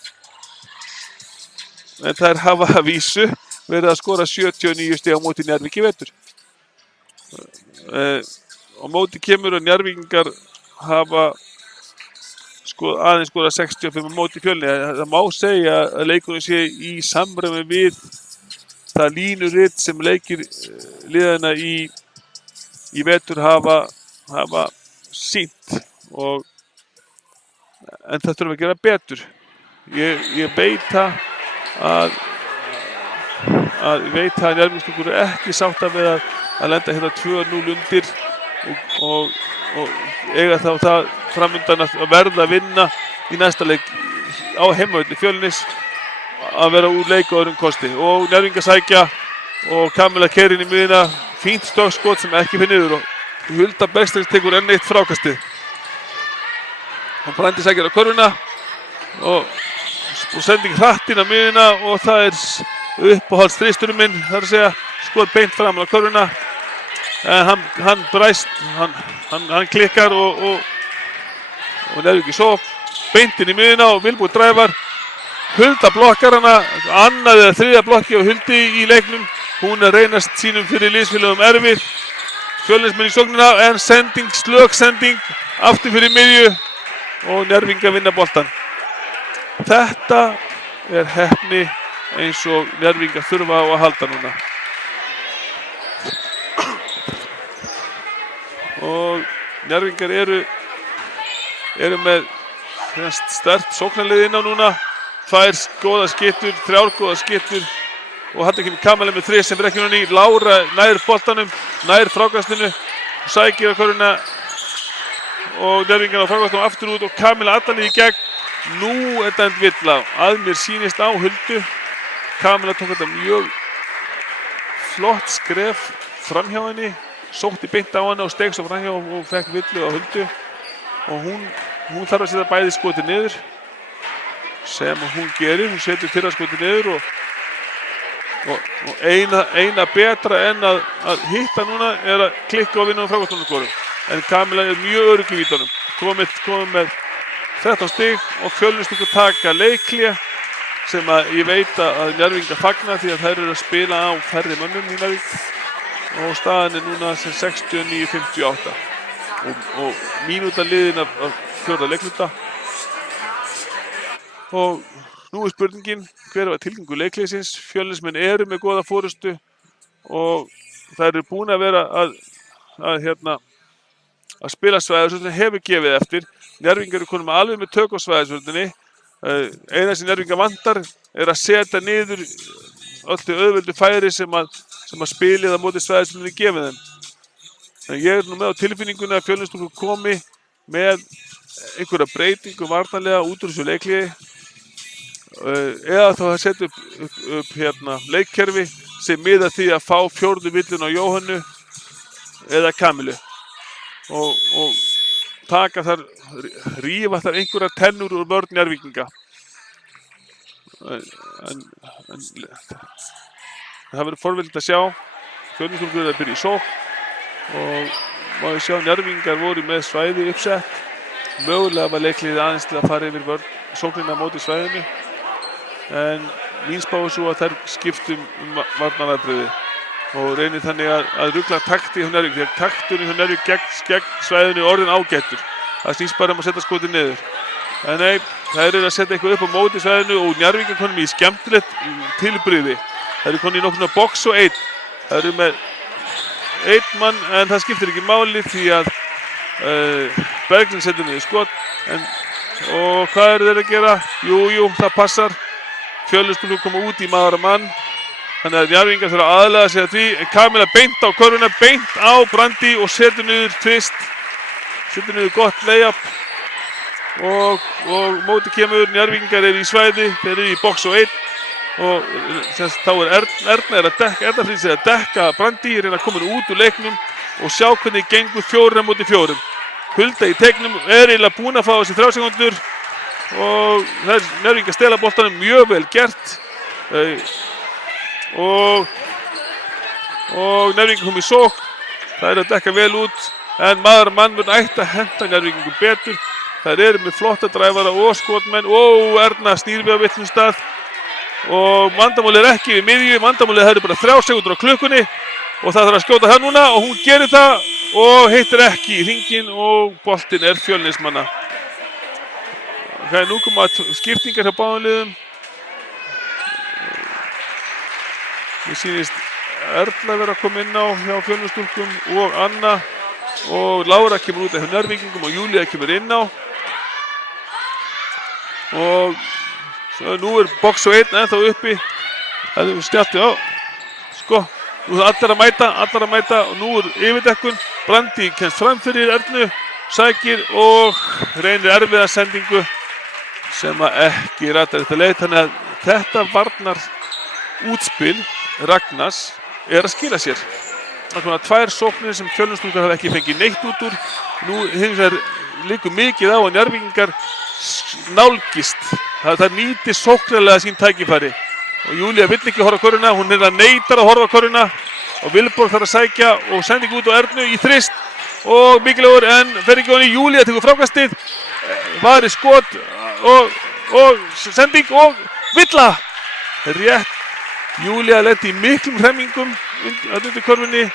þær hafa að vísu verið að skora 79 stig á móti Njarðvík í vetur. Á móti kemur að Njarðvíkingar hafa aðeins skorað 65 á móti Fjölni. Það má segja að leikurinn sé í samræmi við það línuritt sem leikir liðana í vetur hafa sýnt en það þurfa að gera betur. Ég veit að Njarðvíkingar eru ekki sátta við að lenda hérna 2-0 undir og eiga þá það framundan að verða að vinna í næsta leik á heimavelli Fjölnis að vera úr leik og öðrum kosti. Og Njarðvíkingar sækja og Kamila keyrir inn í miðjuna, fínt stökkskot sem ekki fer niður og Hulda Bergsteins tekur enn eitt frákastið. Hann Brandi sækir á körfuna og sending hratt inn á miðjuna og það er uppáhaldsþristurinn minn, það er að segja skot beint fram á körfuna. En hann bræst, hann klikkar og Njarðvík í sókn, beint inn í miðjuna og Vilborg dræfar. Hulda blokkar hana, annað eða þriðja blokki á Huldi í leiknum. Hún er reynast sínum fyrir liðsfélögum erfið. Fjölnismenn í sóknina en slök sending aftur fyrir miðju og Njarðvíkingar vinna boltann. Þetta er heppni eins og Njarðvíkingar þurfa á að halda núna. Og Njarðvíkingar eru með sterkt sóknarlið inn á núna. 2 góða skyttur, 3 góða skyttur og hann kemur Kamila með 3 sem er ekki núna í. Lára nær boltanum, nær frákastinu, sækir á körfuna og Njarðvíkingar á frákastunum aftur út og Kamila allan í gegn nú er dæmt villa. Að mér sýnist á Huldu. Kamila tók þetta mjög flott skref framhjá henni, sótti beint á henni og steig svo framhjá og fekk villu á Huldu. Og hún þarf að setja bæði skoti niður, sem hún gerir. Hún setur fyrra skoti niður og eina betra en að hitta núna er að klikka og vinna um frákvæmstónarskorum. En Kamila er mjög örugg í vítunum. Komið með 13 stig og Fjölnisstúlkur taka leikhlé sem að ég veit að Njarðvíkingar fagna því að þær eru að spila á færri mönnum í Njarðvík og staðan er núna sem 69-58 og mínúta liðin af fjórða leikluta. Og nú er spurningin, hver var tilgangur leikliðsins? Fjölnismenn eru með góða forystu og þær eru búin að vera að spila svæðisvörðinni, hefur gefið eftir. Njarðvíkingar eru konum alveg með tök á svæðisvörðinni. Eina sem Njarðvíkingar vantar er að setja niður öll þau auðveldu færi sem að spilið á móti svæðisvörðinni gefið þeim. En ég er nú með á tilfinningunni að Fjölnisstúlkur komi með einhverja breytingu varnarlega út úr þessu leikliði eða þá að setja upp leikkerfi sem miðar því að fá fjórðu villun á Jóhönnu eða Kamilu og taka þar, rífa þar einhverjar tennur úr vörn Njarðvíkinga. En það verður forvitnilegt að sjá. Fjölnisstúlkur eru að byrja í sókn og maður sjá Njarðvíkingar voru með svæði uppsett. Mögulega var leikliðið aðeins til að fara yfir vörn sóknina á móti svæðinu. En mín spá er svo að þær skiptum varnaratriði og reynir þannig að rugla takti hjá Njarðvík. Þegar takturinn hjá Njarðvík gegn svæðinu orðin ágættur. Það snýst bara að setja skotið niður. En nei, þær eru að setja eitthvað upp á móti svæðinu og Njarðvík er konum í skemmtilegt tilbrigði. Þær eru konum í nokkuna box og einn. Þær eru með einn mann en það skiptir ekki máli því að Berglind setur niður skot. Og hvað eru þeir að gera? Jú, það passar. Fjölnisstúlkur koma út í maður og mann. Þannig að Njarðvíkingar þurfa að aðlaga sig að því. En Kamila beint á körfuna, beint á Brandi og setur niður tvist. Setur niður gott layup. Og móti kemur, Njarðvíkingar eru í svæði, þeir eru í box og einn. Og þá er Erna Fríðs að dekka Brandi, reyna að koma út úr leiknum og sjá hvernig gengur 4 móti 4. Hulda í teiknum er eiginlega búin að fá þessi 3 sekúndur og það er Njarðvíkingar stela boltanum mjög vel gert. Og Njarðvíkingar kom í sókn, það er að dekka vel út en maður mann verður ætti að henta Njarðvíkingum betur. Það eru með flotta dræfara og skotmenn og Erna snýr við á villum stað og vandamálið er ekki við miðju, vandamálið er bara 3 sekúndur á klukkunni og það þarf að skjóta það núna og hún gerir það og hittir ekki í hringinn og boltinn er Fjölnismanna. Nú koma skiptingar hjá báðum liðum. Mér sýnist Erla vera að koma inn á hjá Fjölnisstúlkum og Anna og Lára kemur út af Njarðvíkingum og Júlía kemur inn á. Og nú er box og einn ennþá uppi. Það er snjallt, já. Sko, nú er allar að mæta og nú er yfirdekkun. Brandi kemst fram fyrir Ernu, sækir og reynir erfiða sendingu sem að ekki ratar þetta leið. Þannig að þetta varnar útspil Ragnars er að skila sér. Það er svona 2 sóknir sem Fjölnisstúlkur hafa ekki fengið neitt út úr. Nú hins vegar liggur mikið á að Njarðvíkingar nálgist. Það nýtir sóknarlega sín tækifæri. Og Júlía vill ekki horfa á körfuna, hún er að neitar að horfa á körfuna. Og Vilborg þarf að sækja og sending út á Ernu í þrist. Og mikilvægur en fer ekki honni. Júlía tekur frákastið. Vari skot og sending og villa. Rétt. Júlía lenti í miklum hremmingum undir körfunni.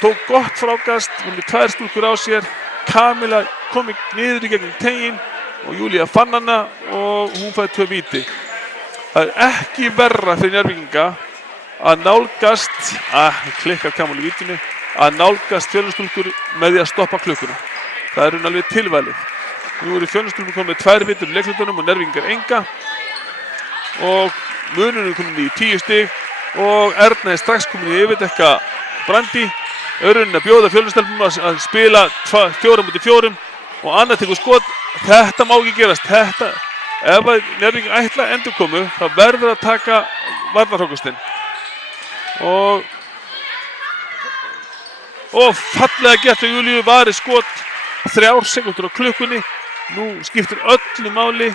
Tók gott frákast. Hún með 2 stúlkur á sér. Kamila kom niður í gegnum teginn og Júlía fann hana og hún fæði 2 víti. Það er ekki verra fyrir Njarðvíkinga að nálgast, klikkar Kamila í vítinu, að nálgast Fjölnisstúlkur með því að stoppa klukkuna. Það er alveg tilvalið. Nú eru Fjölnisstúlkur komið með 2 vítur í leiklutunum og Njarðvíkingar enga. Og munurinn er komin í 10 stig og Erna er strax komin í yfirdekka Brandi. Raunin að bjóða Fjölnistelpum að spila 4 móti 4 og annar tekur skot. Þetta má ekki gerast. Þetta, ef að Njarðvík ætla endurkomu, þá verður að taka varnarhrókustinn. Og fallega gert og Júlíu varði skot 3 sekúndur á klukkunni. Nú skiptir öllu máli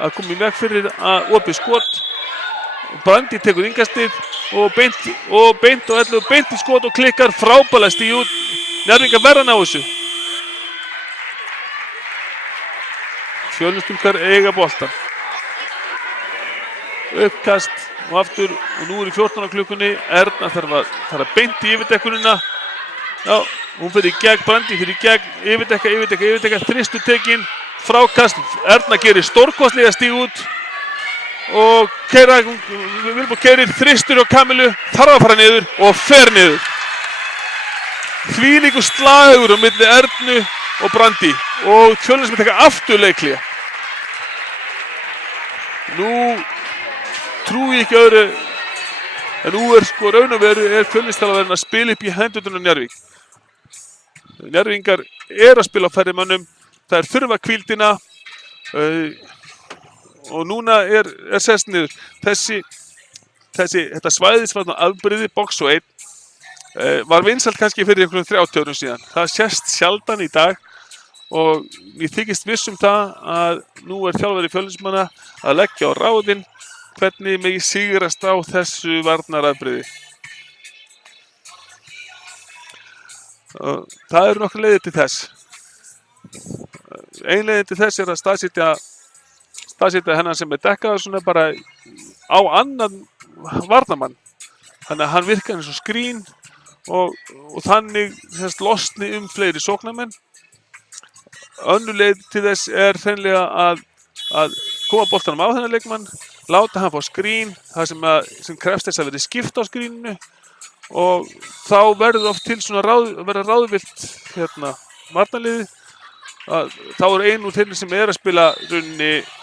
að koma í veg fyrir að opið skot. Brandi tekur innkastið og beint og 11 beint í skot og klikkar frábælega stíð út. Njarðvík verða að ná þessu. Fjölnisstúlkar eiga boltan. Uppkast og aftur og nú í 14 á klukkunni. Erna þarf að beint í yfirdekkunina. Já, hún fyrir í gegn, Brandi fyrir í gegn, yfirdekka, þristu tekin, frákast. Erna gerir stórkostlega stíð út og Vilborg keyrir, þristur á Kamilu, þarf að fara niður og fer niður. Þvílíkur slagur á milli Ernu og Brandi og Fjölnismenn taka aftur leikhlé. Nú trúi ég ekki öðru en nú sko raun og veru Fjölnisþjálfarinn að spila upp í hendurnar Njarðvík. Njarðvíkingar að spila á færri mönnum, það þurfa hvíldina og núna sest niður. Þetta svæðisvarna afbrigði, box og 1, var vinsælt kannski fyrir einhverjum 30 árum síðan. Það sést sjaldan í dag og ég þykist viss það að nú þjálfari Fjölnismanna að leggja á ráðin hvernig megi sigrast á þessu varnarafbrigði. Það eru nokkrar leiðir til þess. Ein leiðin til þess að staðsetja hennan sem dekkaður svona bara á annan varnarmann. Þannig að hann virkar eins og skrín og þannig losni fleiri sóknarmenn. Önnur leið til þess hreinlega að koma boltanum á þennan leikmann, láta hann fá skrín, það sem krefst þess að verði skipt á skríninu og þá verður oft til svona ráðvilt varnarliði. Þá ein úr þeirri sem að spila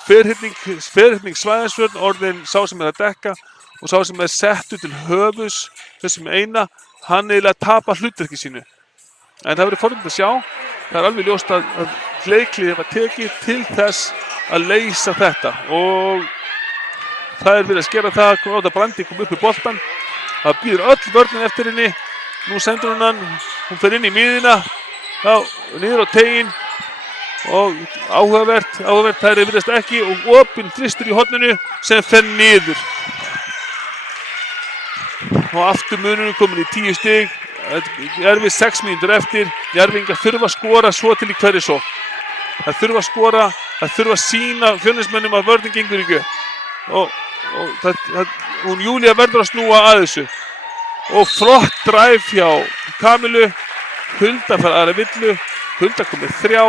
ferhyrning svæðisvörn orðin sá sem að dekka og sá sem settur til höfuðs þessum eina, hann eiginlega tapar hlutverki sínu. En það verður forvitnilegt að sjá, það alveg ljóst að leikliðið var tekið til þess að leysa þetta og það verið að skera það að Brandi kom upp í boltan. Það býður öll vörnin eftir henni. Nú sendur hún fer inn í miðina, niður á tegin og áhugavert, það virðast ekki og opinn þristur í horninu sem fer niður. Og aftur munurinn komin í 10 stig. Við 6 mínútur eftir. Njarðvíkingar þurfa að skora svo til í hverri sókn. Það þurfa að skora, það þurfa að sýna Fjölnismönnum að vörnin gengur ekki upp. Og Júlía verður að snúa að þessu. Og flott dræf hjá Kamilu. Hulda fær aðra villu. Hulda komið 3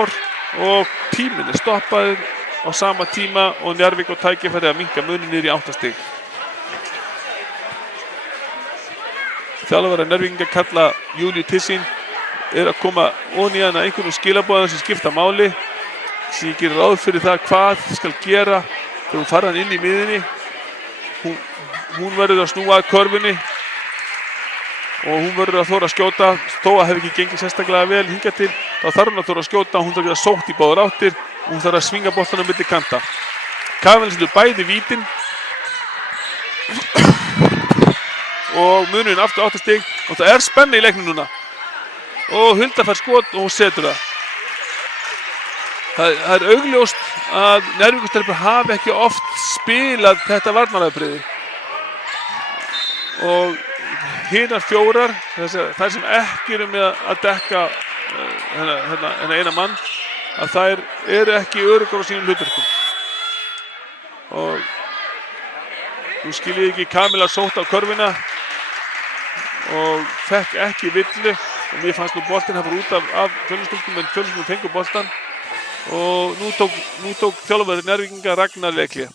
og tíminn stoppaður á sama tíma og Njarðvík og tækifæri að minnka munin niður í 8 stig. Þjálfari Njarðvíkinga kalla Júlíu til sín að koma onni í hana einhvern skilaboðum sem skipta máli sem ég gerir ráð fyrir það hvað skal gera þegar hún fara inn í miðinni. Hún verður að snúa að körfunni og hún verður að þóra að skjóta þó að hefði ekki gengið sérstaklega vel hingað til. Þá þarf hún að þóra að skjóta, hún þarf að geta sótt í báðar áttir og hún þarf að svinga boltanum milli kanta. Kafin setur bæði vítin og munurinn aftur 8 stig og það spenna í leiknum núna. Og Hulda fær skot og hún setur það. Það augljóst að Njarðvíkurstelpur hafi ekki oft spilað þetta varnarafbrigði. Og hinar 4, þær sem ekki eru með að dekka hennar eina mann, að þær eru ekki öruggar á sínum hlutverkum. Og nú skil ég ekki, Kamila sótt á körfuna og fekk ekki villu og mér fannst nú boltinn hafa út af Fjölnisstúlkum en Fjölnisstúlkum fengu boltan og nú tók þjálfari Njarðvíkinga Ragnar leikhlé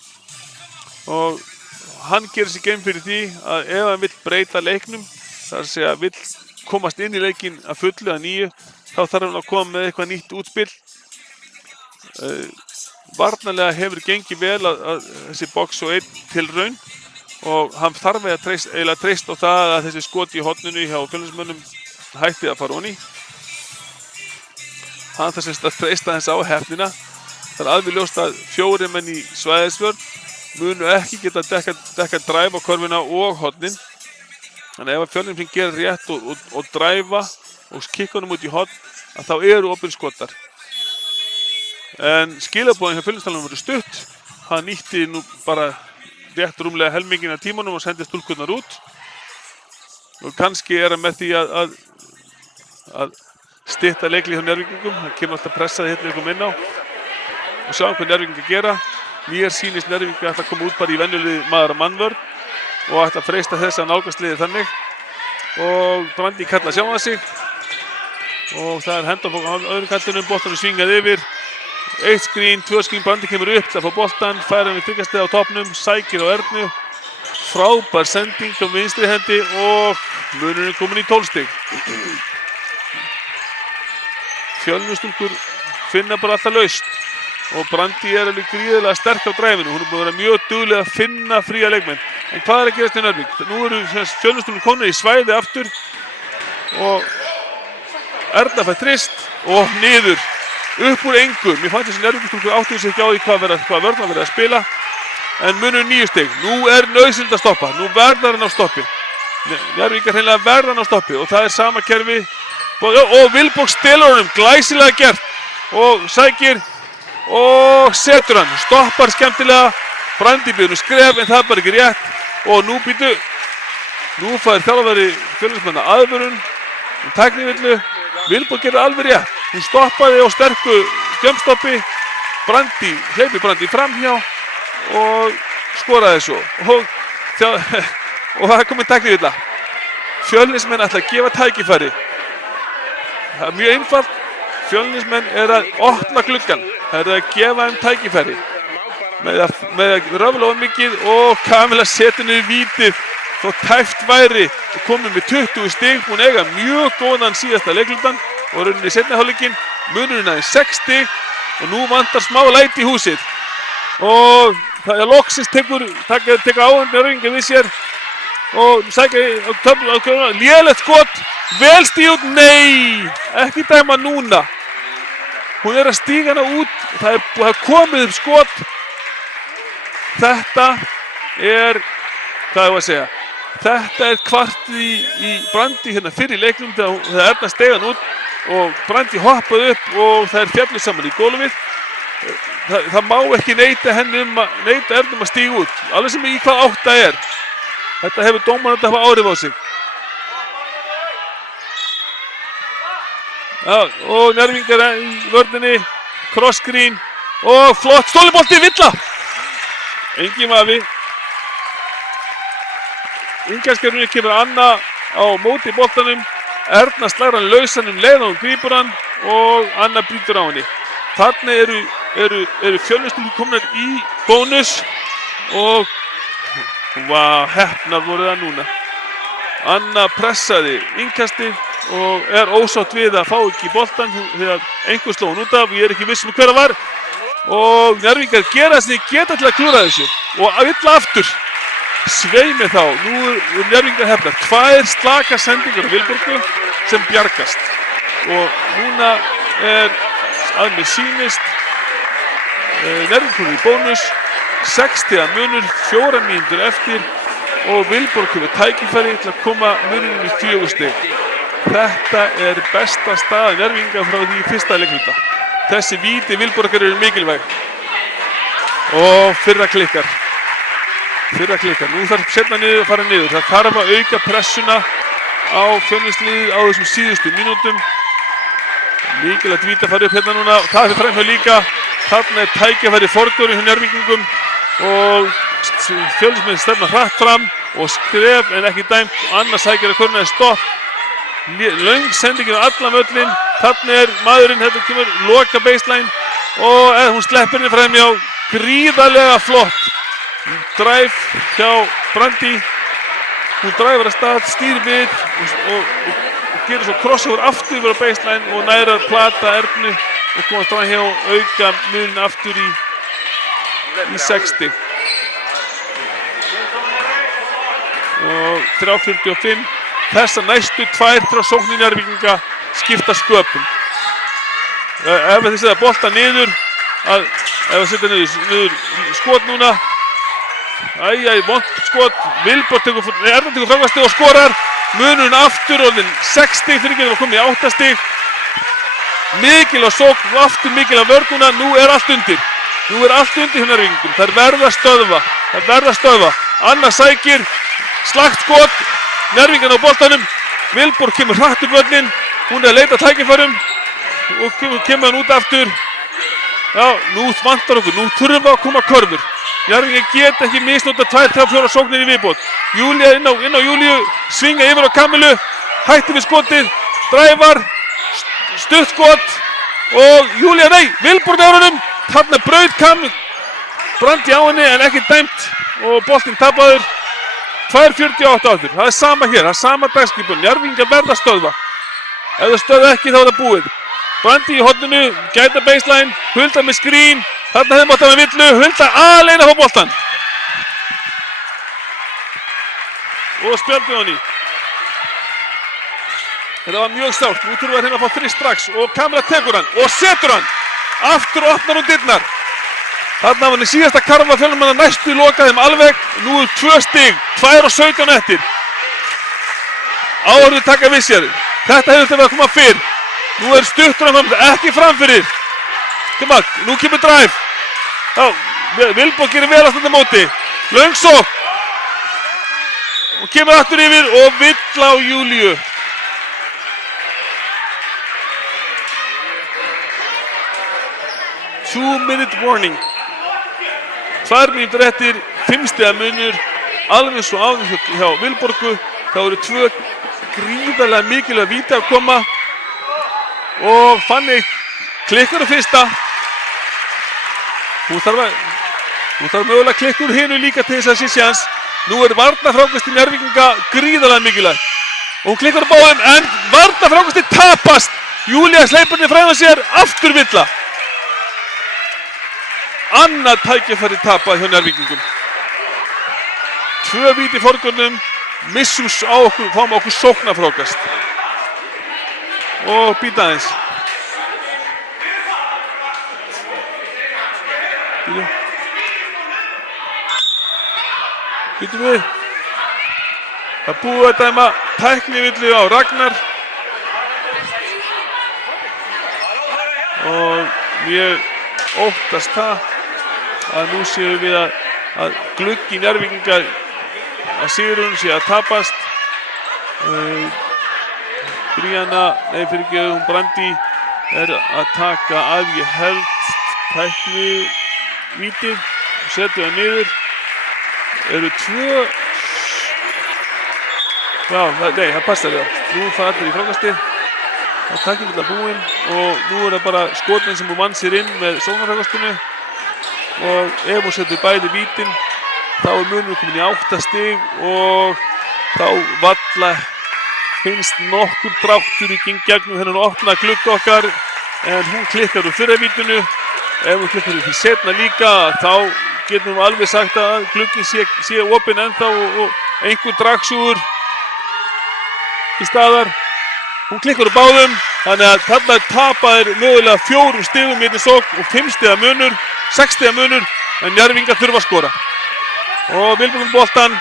og hann gerir sig geim fyrir því að ef hann vill breyta leiknum, það er að segja vill komast inn í leikinn að fullu að nýju, þá þarf hann að koma með eitthvað nýtt útspil. Varnarlega hefur gengið vel að þessi box og 1 tilraun og hann þarf eiginlega treyst á það að þessi skot í horninu hjá Fjölnismönnum hætti að fara onni. hann þarf semst að treysta þess á heppnina. Það er alveg ljóst að 4 menn í svæðisvörn munu ekki geta dekka dræfa á körfuna og hornin. Þannig ef að Fjölnismenn gerir rétt og dræfa og kikka honum út í horn, að þá eru opin skotar. En skilaboðin hjá Fjölnistalunum voru stutt. Hann nýtti nú bara rétt rúmlega helminginn af tímanum og sendi stúlkurnar út. Og kannski er hann með því að stytta leiklið hjá Njarðvíkingum. Það kemur alltaf pressaði hérna ykkur inn á. Og sjáum hvað Njarðvíkingar gera. Mér sýnist Njarðvíkingar ætla að koma út bara í venjulegri maður og mannvörn og ætla að freista þess að nálgast liðið þannig. Og Brandi kalla sjá að sig. Og það er hendafók á öðru kantinum, boltanum svingað yfir. 1 skrín, 2 skrín, Brandi kemur upp til að fá boltan, fær hann í þriggastið á topnum, sækir á Ernu. Frábær sending á vinstri hendi og munurinn komin í 12 stig. Fjölnisstúlkur finna bara alltaf laust og Brandi er alveg gríðarlega sterk á dræfinu. Hún er búin að vera mjög dugleg að finna fría leikmenn. En hvað er að gerast í Njarðvík? Nú eru Fjölnisstúlkur konur í svæði aftur og Erna fær þrist og niður. Upp úr engu. Mér fannst þessi Njarðvíkstúlkur áttu sig ekki á því hvað vörn að vera að spila. En munur 9 stig. Nú er nauðsynlegt að stoppa. Nú verðar hann á stoppi. Njarðvíkar hreinlega verða hann á stoppi og það er sama kerfi. Og Vilborg stelur honum. Glæsilega gert. Og sækir og setur hann. Stoppar skemmtilega. Brandi býður skref en það er bara ekki rétt. Og nú Nú fær þjálfari Fjölnismanna aðvörun. Tæknivillu. Vilborg gerir alveg rétt. Hún stoppaði á sterku jumpstoppi. Hleypir Brandi framhjá og skoraði svo. Og það er komið tæknivilla. Fjölnismenn ætla að gefa tækifæri. Það er mjög einfalt. Fjölnismenn er að opna gluggann. Það er að gefa þeim tækifæri. Með að röfla of mikið og Kamila setur niður vítið. Þó tæft væri og komið með 20 stig. Búin eiga mjög góðan síðasta leiklutan og rauninni í seinni hálfleikinn. Munurinn aðeins 6 stig og nú vantar smá læti í húsið. Og það er loksins tekur áhengið Njarðvíkingar við sér og sækja á töflu, lélegt skot, vel stíð út, nei, ekki dæma núna. Hún er að stíga hana út, það er komið upp skot. Þetta er, hvað ég að segja, þetta er kvartið í Brandi hérna fyrir leiknum þegar Erna steig hann út og Brandi hoppaði upp og það er fjallu saman í gólfið. Það má ekki neita Ernu að stíga út, alveg sem í hvað átt það er. Þetta hefur dómarinn að hafa áhrif á sig. Já, og Njarðvíkingar í vörninni, cross screen og flott stólibolti, villa. Engin vafi. Innkastskerfinu kemur Anna á móti boltanum. Erna slær hann lausan leið og hún grípur hann og Anna brýtur á henni. Þarna eru Fjölnisstúlkur komnar í bónus og heppnar voru það núna. Anna pressaði innkastið og er ósátt við að fá ekki boltan þegar einhver sló hann út af. Ég er ekki viss hver það var. Og Njarðvíkingar gera sig geta til að klúra þessu og villa aftur. Svei mig þá, nú er Njarðvíkingar hefnar. 2 slaka sendingar á Vilborgu sem bjargast. Og núna er að mér sýnist Njarðvíkingar í bónus, 6 stiga munur, 4 mínútur eftir og Vilborg hefur tækifæri til að koma munurinn í 4 stig. Þetta er besta staða Njarðvíkingar frá því fyrsta leikluta. Þessi víti Vilborgar eru mikilvæg. Og fyrra klikkar. Nú þarf setna niður að fara niður. Það þarf að auka pressuna á Fjölnisliðið á þessum síðustu mínútum. Mikilvægt víti að fara upp hérna núna. Það er framhjá líka. Þarna er tækifæri forgóri hjá Njarðvíkingum og Fjölnismenn stefna hratt fram og skref en ekki dæmt. Anna sækir að korna er stopp. Löng sendingin á allan völlinn. Þarna er maðurinn, þetta kemur loka baseline og hún sleppir henni framhjá. Gríðarlega flott. Dræf hjá Brandi. Hún dræfur að stað, stýr við og gerir svo crossover aftur yfir á baseline og næra að plata Ernu og komast fram hjá auka munin aftur í 60. Og 3:45. Þessar næstu 2 frá sóknin Njarðvíkinga skipta sköpum. ef þið setja bolta niður, ef þið setja niður skot núna, vont skot, Vilborg tekur frákastið og skorar, munurinn aftur orðinn 6 stig, fyrir getum að koma í 8 stig, mikil á sókn og aftur mikil á vörnuna, nú er allt undir hjá Njarðvíkingum, þær verða að stöðva, Anna sækir, slakt skot, Njarðvíkingar á boltanum, Vilborg kemur hratt upp völlinn, hún er að leita tækifærum og kemur hann út aftur. Já, nú vantar okkur, nú þurfa að koma körfur. Njarðvíkingar geta ekki misnota 2-3-4 sóknir í viðbót. Júlía inn á Júlíu, svinga yfir á Kamilu, hætti við skotið, dræfar, stutt skot og Júlía, Vilborg á honum, þarna braut Kamilu, brandi á henni en ekki dæmt og boltinn tapaður. 2:48 aftur, það er sama hér, það er sama dagskipun, Njarðvíkingar verða að stöðva. Ef það stöðva ekki þá er það búið. Brandi í horninu, gæta baseline, Hulda með skrín, þarna hefði mátt að með villu, Hulda alein að fá boltan. Og spjaldið hann í. Þetta var mjög sárt, nú þurfum við hérna að fá 3 strax og Kamila tekur hann og setur hann. Aftur opnar hún dyrnar. Þarna var hann í síðasta karfa fjölnumanna næstu lokaði alveg, nú 2 stig, 2:17 eftir. Áhorfendur taka við sér, þetta hefur þetta verið að koma fyrr. Nú er stuttur fram, ekki framfyrir. Nú kemur drive. Já, Vilborg gerir vel að standa móti. Löngsókn. Og kemur aftur yfir og vill á Júlíu. Two-minute warning. 2 mínútur eftir, 5 stiga munur, alveg svo áður hjá Vilborgu. Það voru 2 gríðarlega mikilvæg víti að koma og Fanny klikkar á fyrsta. Hún þarf mögulega að klikka úr hinu líka til þess að sé sjans. Nú er varnarfrákastið Njarðvíkinga gríðarlega mikilvægt. Og hún klikkar á báðum en varnarfrákastið tapast. Júlía sleipar henni fram að sér, aftur villa. Annað tækifæri tapað hjá Njarðvíkingum. 2 víti í forgörnum, missum á okkur, fáum okkur sóknarfrákast. Og býta aðeins. Býtum við. Það er búið að dæma tæknivillu á Ragnar. Og ég óttast það að nú séum við að gluggi Njarðvíkinga að sigurinn sé að tapast. Brandi er að taka að ég held tækni vítið og setja það niður. Eru 2 það passar já. Nú fara allir í frákastið. Það tækni vill að búinn og nú er það bara skotin sem hún vann sér inn með sóknarfrákastinu. Og ef hún setur bæði vítin þá er munur komin í 8 stig og þá valla finnst nokkur dráttur í gegnum þennan opna glugg okkar en hún klikkar úr fyrra vítinu. Ef hún klikkar úr því setna líka þá getum við alveg sagt að glugginn sé opinn ennþá og einhver dragsúgur í staðar. Hún klikkar úr báðum þannig að þarna tapaðir mögulega 4 stigum í einni sókn og 5 stiga munur, 6 stiga munur en Njarðvíkingar þurfa að skora. Og Vilborg boltan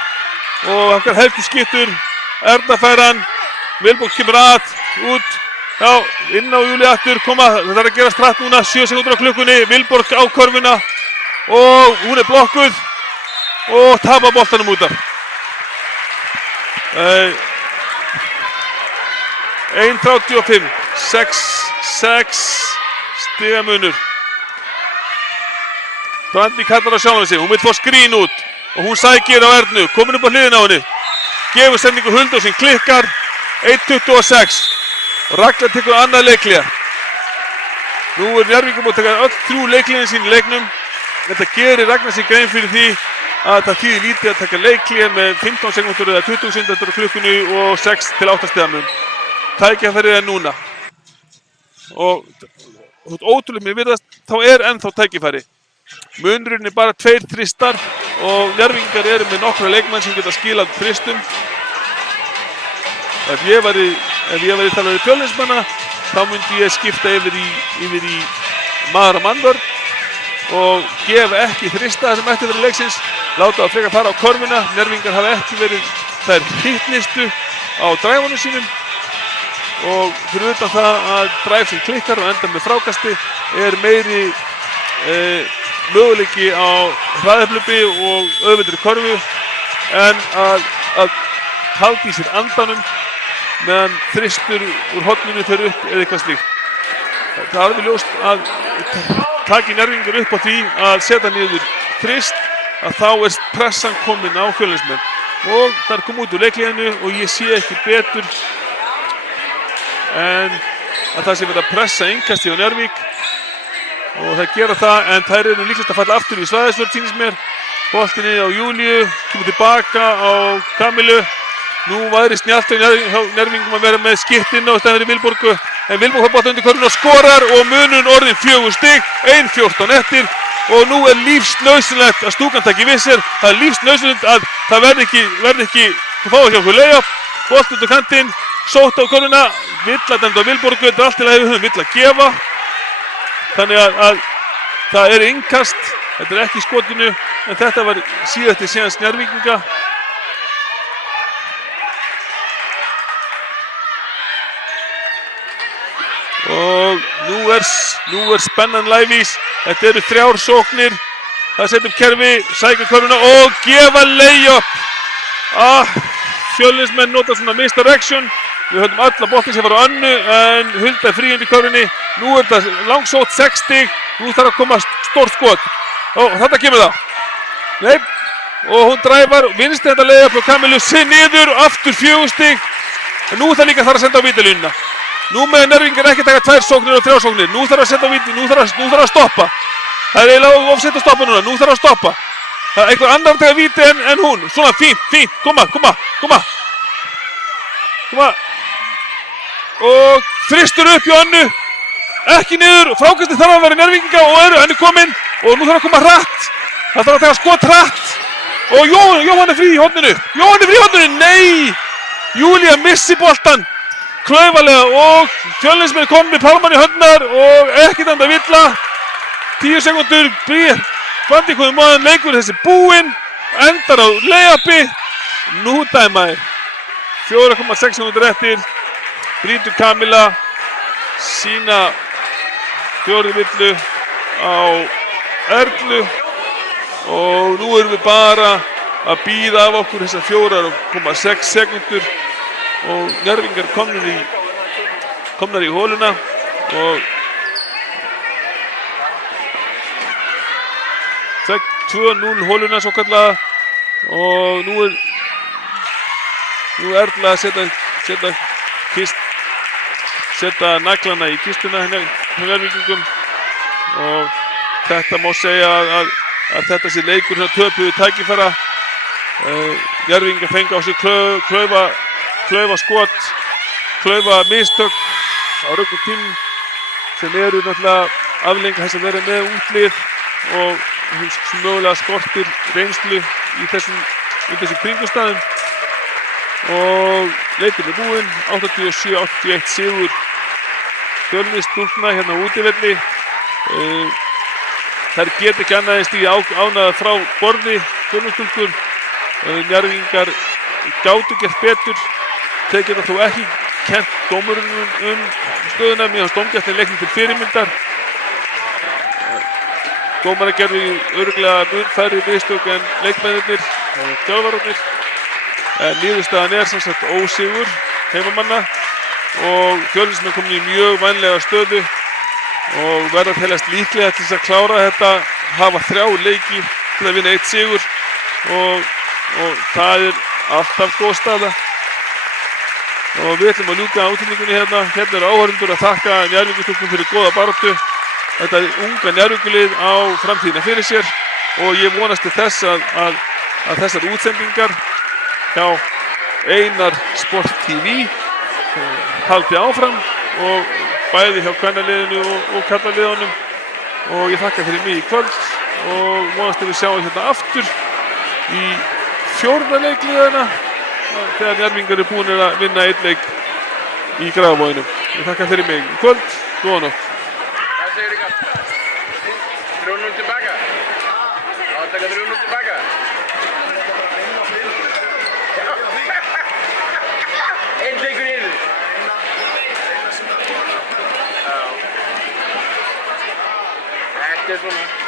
og okkar helgi skiptur, Erna fær hann, Vilborg kemur út, já, inn á Júlíu aftur, þetta er að gerast hratt núna, 7 sekúndur á klukkunni, Vilborg á körfuna og hún er blokkuð og tapar boltanum út af. 1:35, 6 stiga munur. Brandi kallar á sjálfan sig, hún vill fá skrín út og hún sækir á Ernu, komin upp á hliðina á henni. Gefur sendingu Huldu sem klikkar, 1:26 og Ragnar tekur annað leikhlé. Nú er Njarðvíkingar búin að taka öll 3 leikhlén sín í leiknum. Þetta gerir Ragnar sig grein fyrir því að það þýðir lítið að taka leikhlé með 15 sekúndur eða 20 sekúndur á klukkunni og 6 til 8 stiga mun. Tækifærið er núna. Og ótrúlega mér virðast, þá er ennþá tækifæri. Munurinn er bara 2 þristar og Njarðvíkingar eru með nokkra leikmenn sem geta skilað þristum. Ef ég væri talað við fjölnismanna þá myndi ég skipta yfir í maður og mannvörn og gefa ekki þrista þessum eftirverði leiksins, láta það frekar fara á körfuna. Njörvingar hafa ekki verið þær hittnistu á dræfunum sínum og fyrir utan það að dræf sem klikkar og enda með frákasti meiri möguleiki á hraðaflupi og auðveldri körfu en að halda í sér andanum meðan þristur úr horninu fer upp eða eitthvað slíkt. Það er alveg ljóst að taki Njörvingar upp á því að setja niður þrist að þá pressan komin á Fjölnismenn og það kom út úr leikliðinu og ég sé ekki betur en að það sé verið að pressa innkasti á Njarðvík og það gera það en þær eru líklegast að falla aftur í svæðisvörn sýnist mér. Boltinn á Júlíu, kemur tilbaka á Kamilu. Nú væri snjallt hjá Njörvingum að vera með skitt inn á stæðinni Vilborgu en Vilborg har boltinn undir körfuna og skorar og munun orðin 4 stig, 1:14 eftir og nú lífsnauðsynlegt að stúkan taki við sér. Það lífsnauðsynlegt að það verði ekki fáið hjá okkur layup. Boltinn undir kantinn, sótt á körfuna, vill að dæmda á Vilborgu, þetta er allt til að við höfum vill að gefa. Þannig að það innkast, þetta er ekki í skotinu en þetta var síðasti séans Njarðvíkinga. Og nú er spennan lævís, þetta eru 3 sóknir, það setjum kerfi, sækja körfuna og gefa layup. Fjölnismenn nota svona misdirection, við höfum alla boltin sem fara á önnu en Hulda frí undir körfunni, nú er þetta langsótt 6 stig, nú þarf að koma stórt skot. Þetta kemur það, nei, og hún dræfar, vinst þetta layup og Kamilu sig niður, aftur 4 stig, en nú það líka þarf að senda á vítalínuna. Nú með Njörvingar ekki taka 2 sóknir og 3 sóknir. Nú þarf að setja á víti, nú þarf að stoppa. Það er eiginlega of seint að stoppa núna, nú þarf að stoppa. Það er einhver annar að taka víti en hún. Svona, fínt, koma. Og þristur upp í önnu. Ekki niður, frákastið þarf að vera Njörvinga og hann er kominn. Og nú þarf að koma hratt. Það þarf að taka skot hratt. Og Jóhann er frí í horninu. Nei! Júlía missi boltan. Klaufalega og Fjölnismenn kom með pálmann í höndnar og ekkert annað villa. 10 sekúndur, bandi komið maður, leikur þessi búinn, endar á layupi. Nú dæmaði 4,6 sekúndur eftir, brýtur Kamila sína 4. villu á Erlu og nú erum við bara að bíða af okkur þessar 4,6 sekúndur. Og Njörvingar komnar í hóluna og 2-0 hóluna svo kallaða og nú er Erla að setja naglana í kistuna hjá Njörvingum og þetta má segja að þetta sé leikur sem töpuðu tækifæra. Njörvingar fengi á sig klaufa skot, klaufa mistök á röngum tímum sem eru náttúrulega afleiðing þess að vera með útlið og sem mögulega skortir reynslu í þessum kringumstæðum. Og leikurinn er búinn, 87-81 sigur Fjölnisstúlkna hérna á útivelli. Þær geta ekki annað en stíði ánægðar frá borði Fjölnisstúlkur. Njörvingar gátu gert betur. Þeir geta þó ekki kennt dómurunum stöðuna, mér fannst dómgæslinn leiknum til fyrirmyndar. Dómarar gerðu örugglega mun færri mistök en leikmennirnir og þjálfararnir. En niðurstaðan sem sagt ósigur heimamanna og Fjölnismenn komin í mjög vænlega stöðu og verða teljast líklega til þess að klára þetta, hafa 3 leiki til að vinna 1 sigur og það er alltaf góð staða. Og við ætlum að ljúka útsendingunni hérna. Hérna eru áhorfendur að þakka Njarðvíkurstúlkum fyrir góða baráttu. Þetta er unga Njarðvíkurlið á framtíðina fyrir sér og ég vonast til þess að þessar útsendingar hjá Einar Sport TV haldi áfram og bæði hjá kvennaliðinu og karlaliðunum og ég þakka fyrir mig í kvöld og vonast til við sjáum hérna aftur í 4. leikliðina þegar Njarðvíkingar eru búinir að vinna 1 leik í Grafarvoginum. Ég þakka fyrir mig í kvöld. Góða nótt. Hvað segir þið gæt? 3-0 tilbaka? Já, það taka 3-0 tilbaka? Einn leikur yfir. Já. Þetta er svona.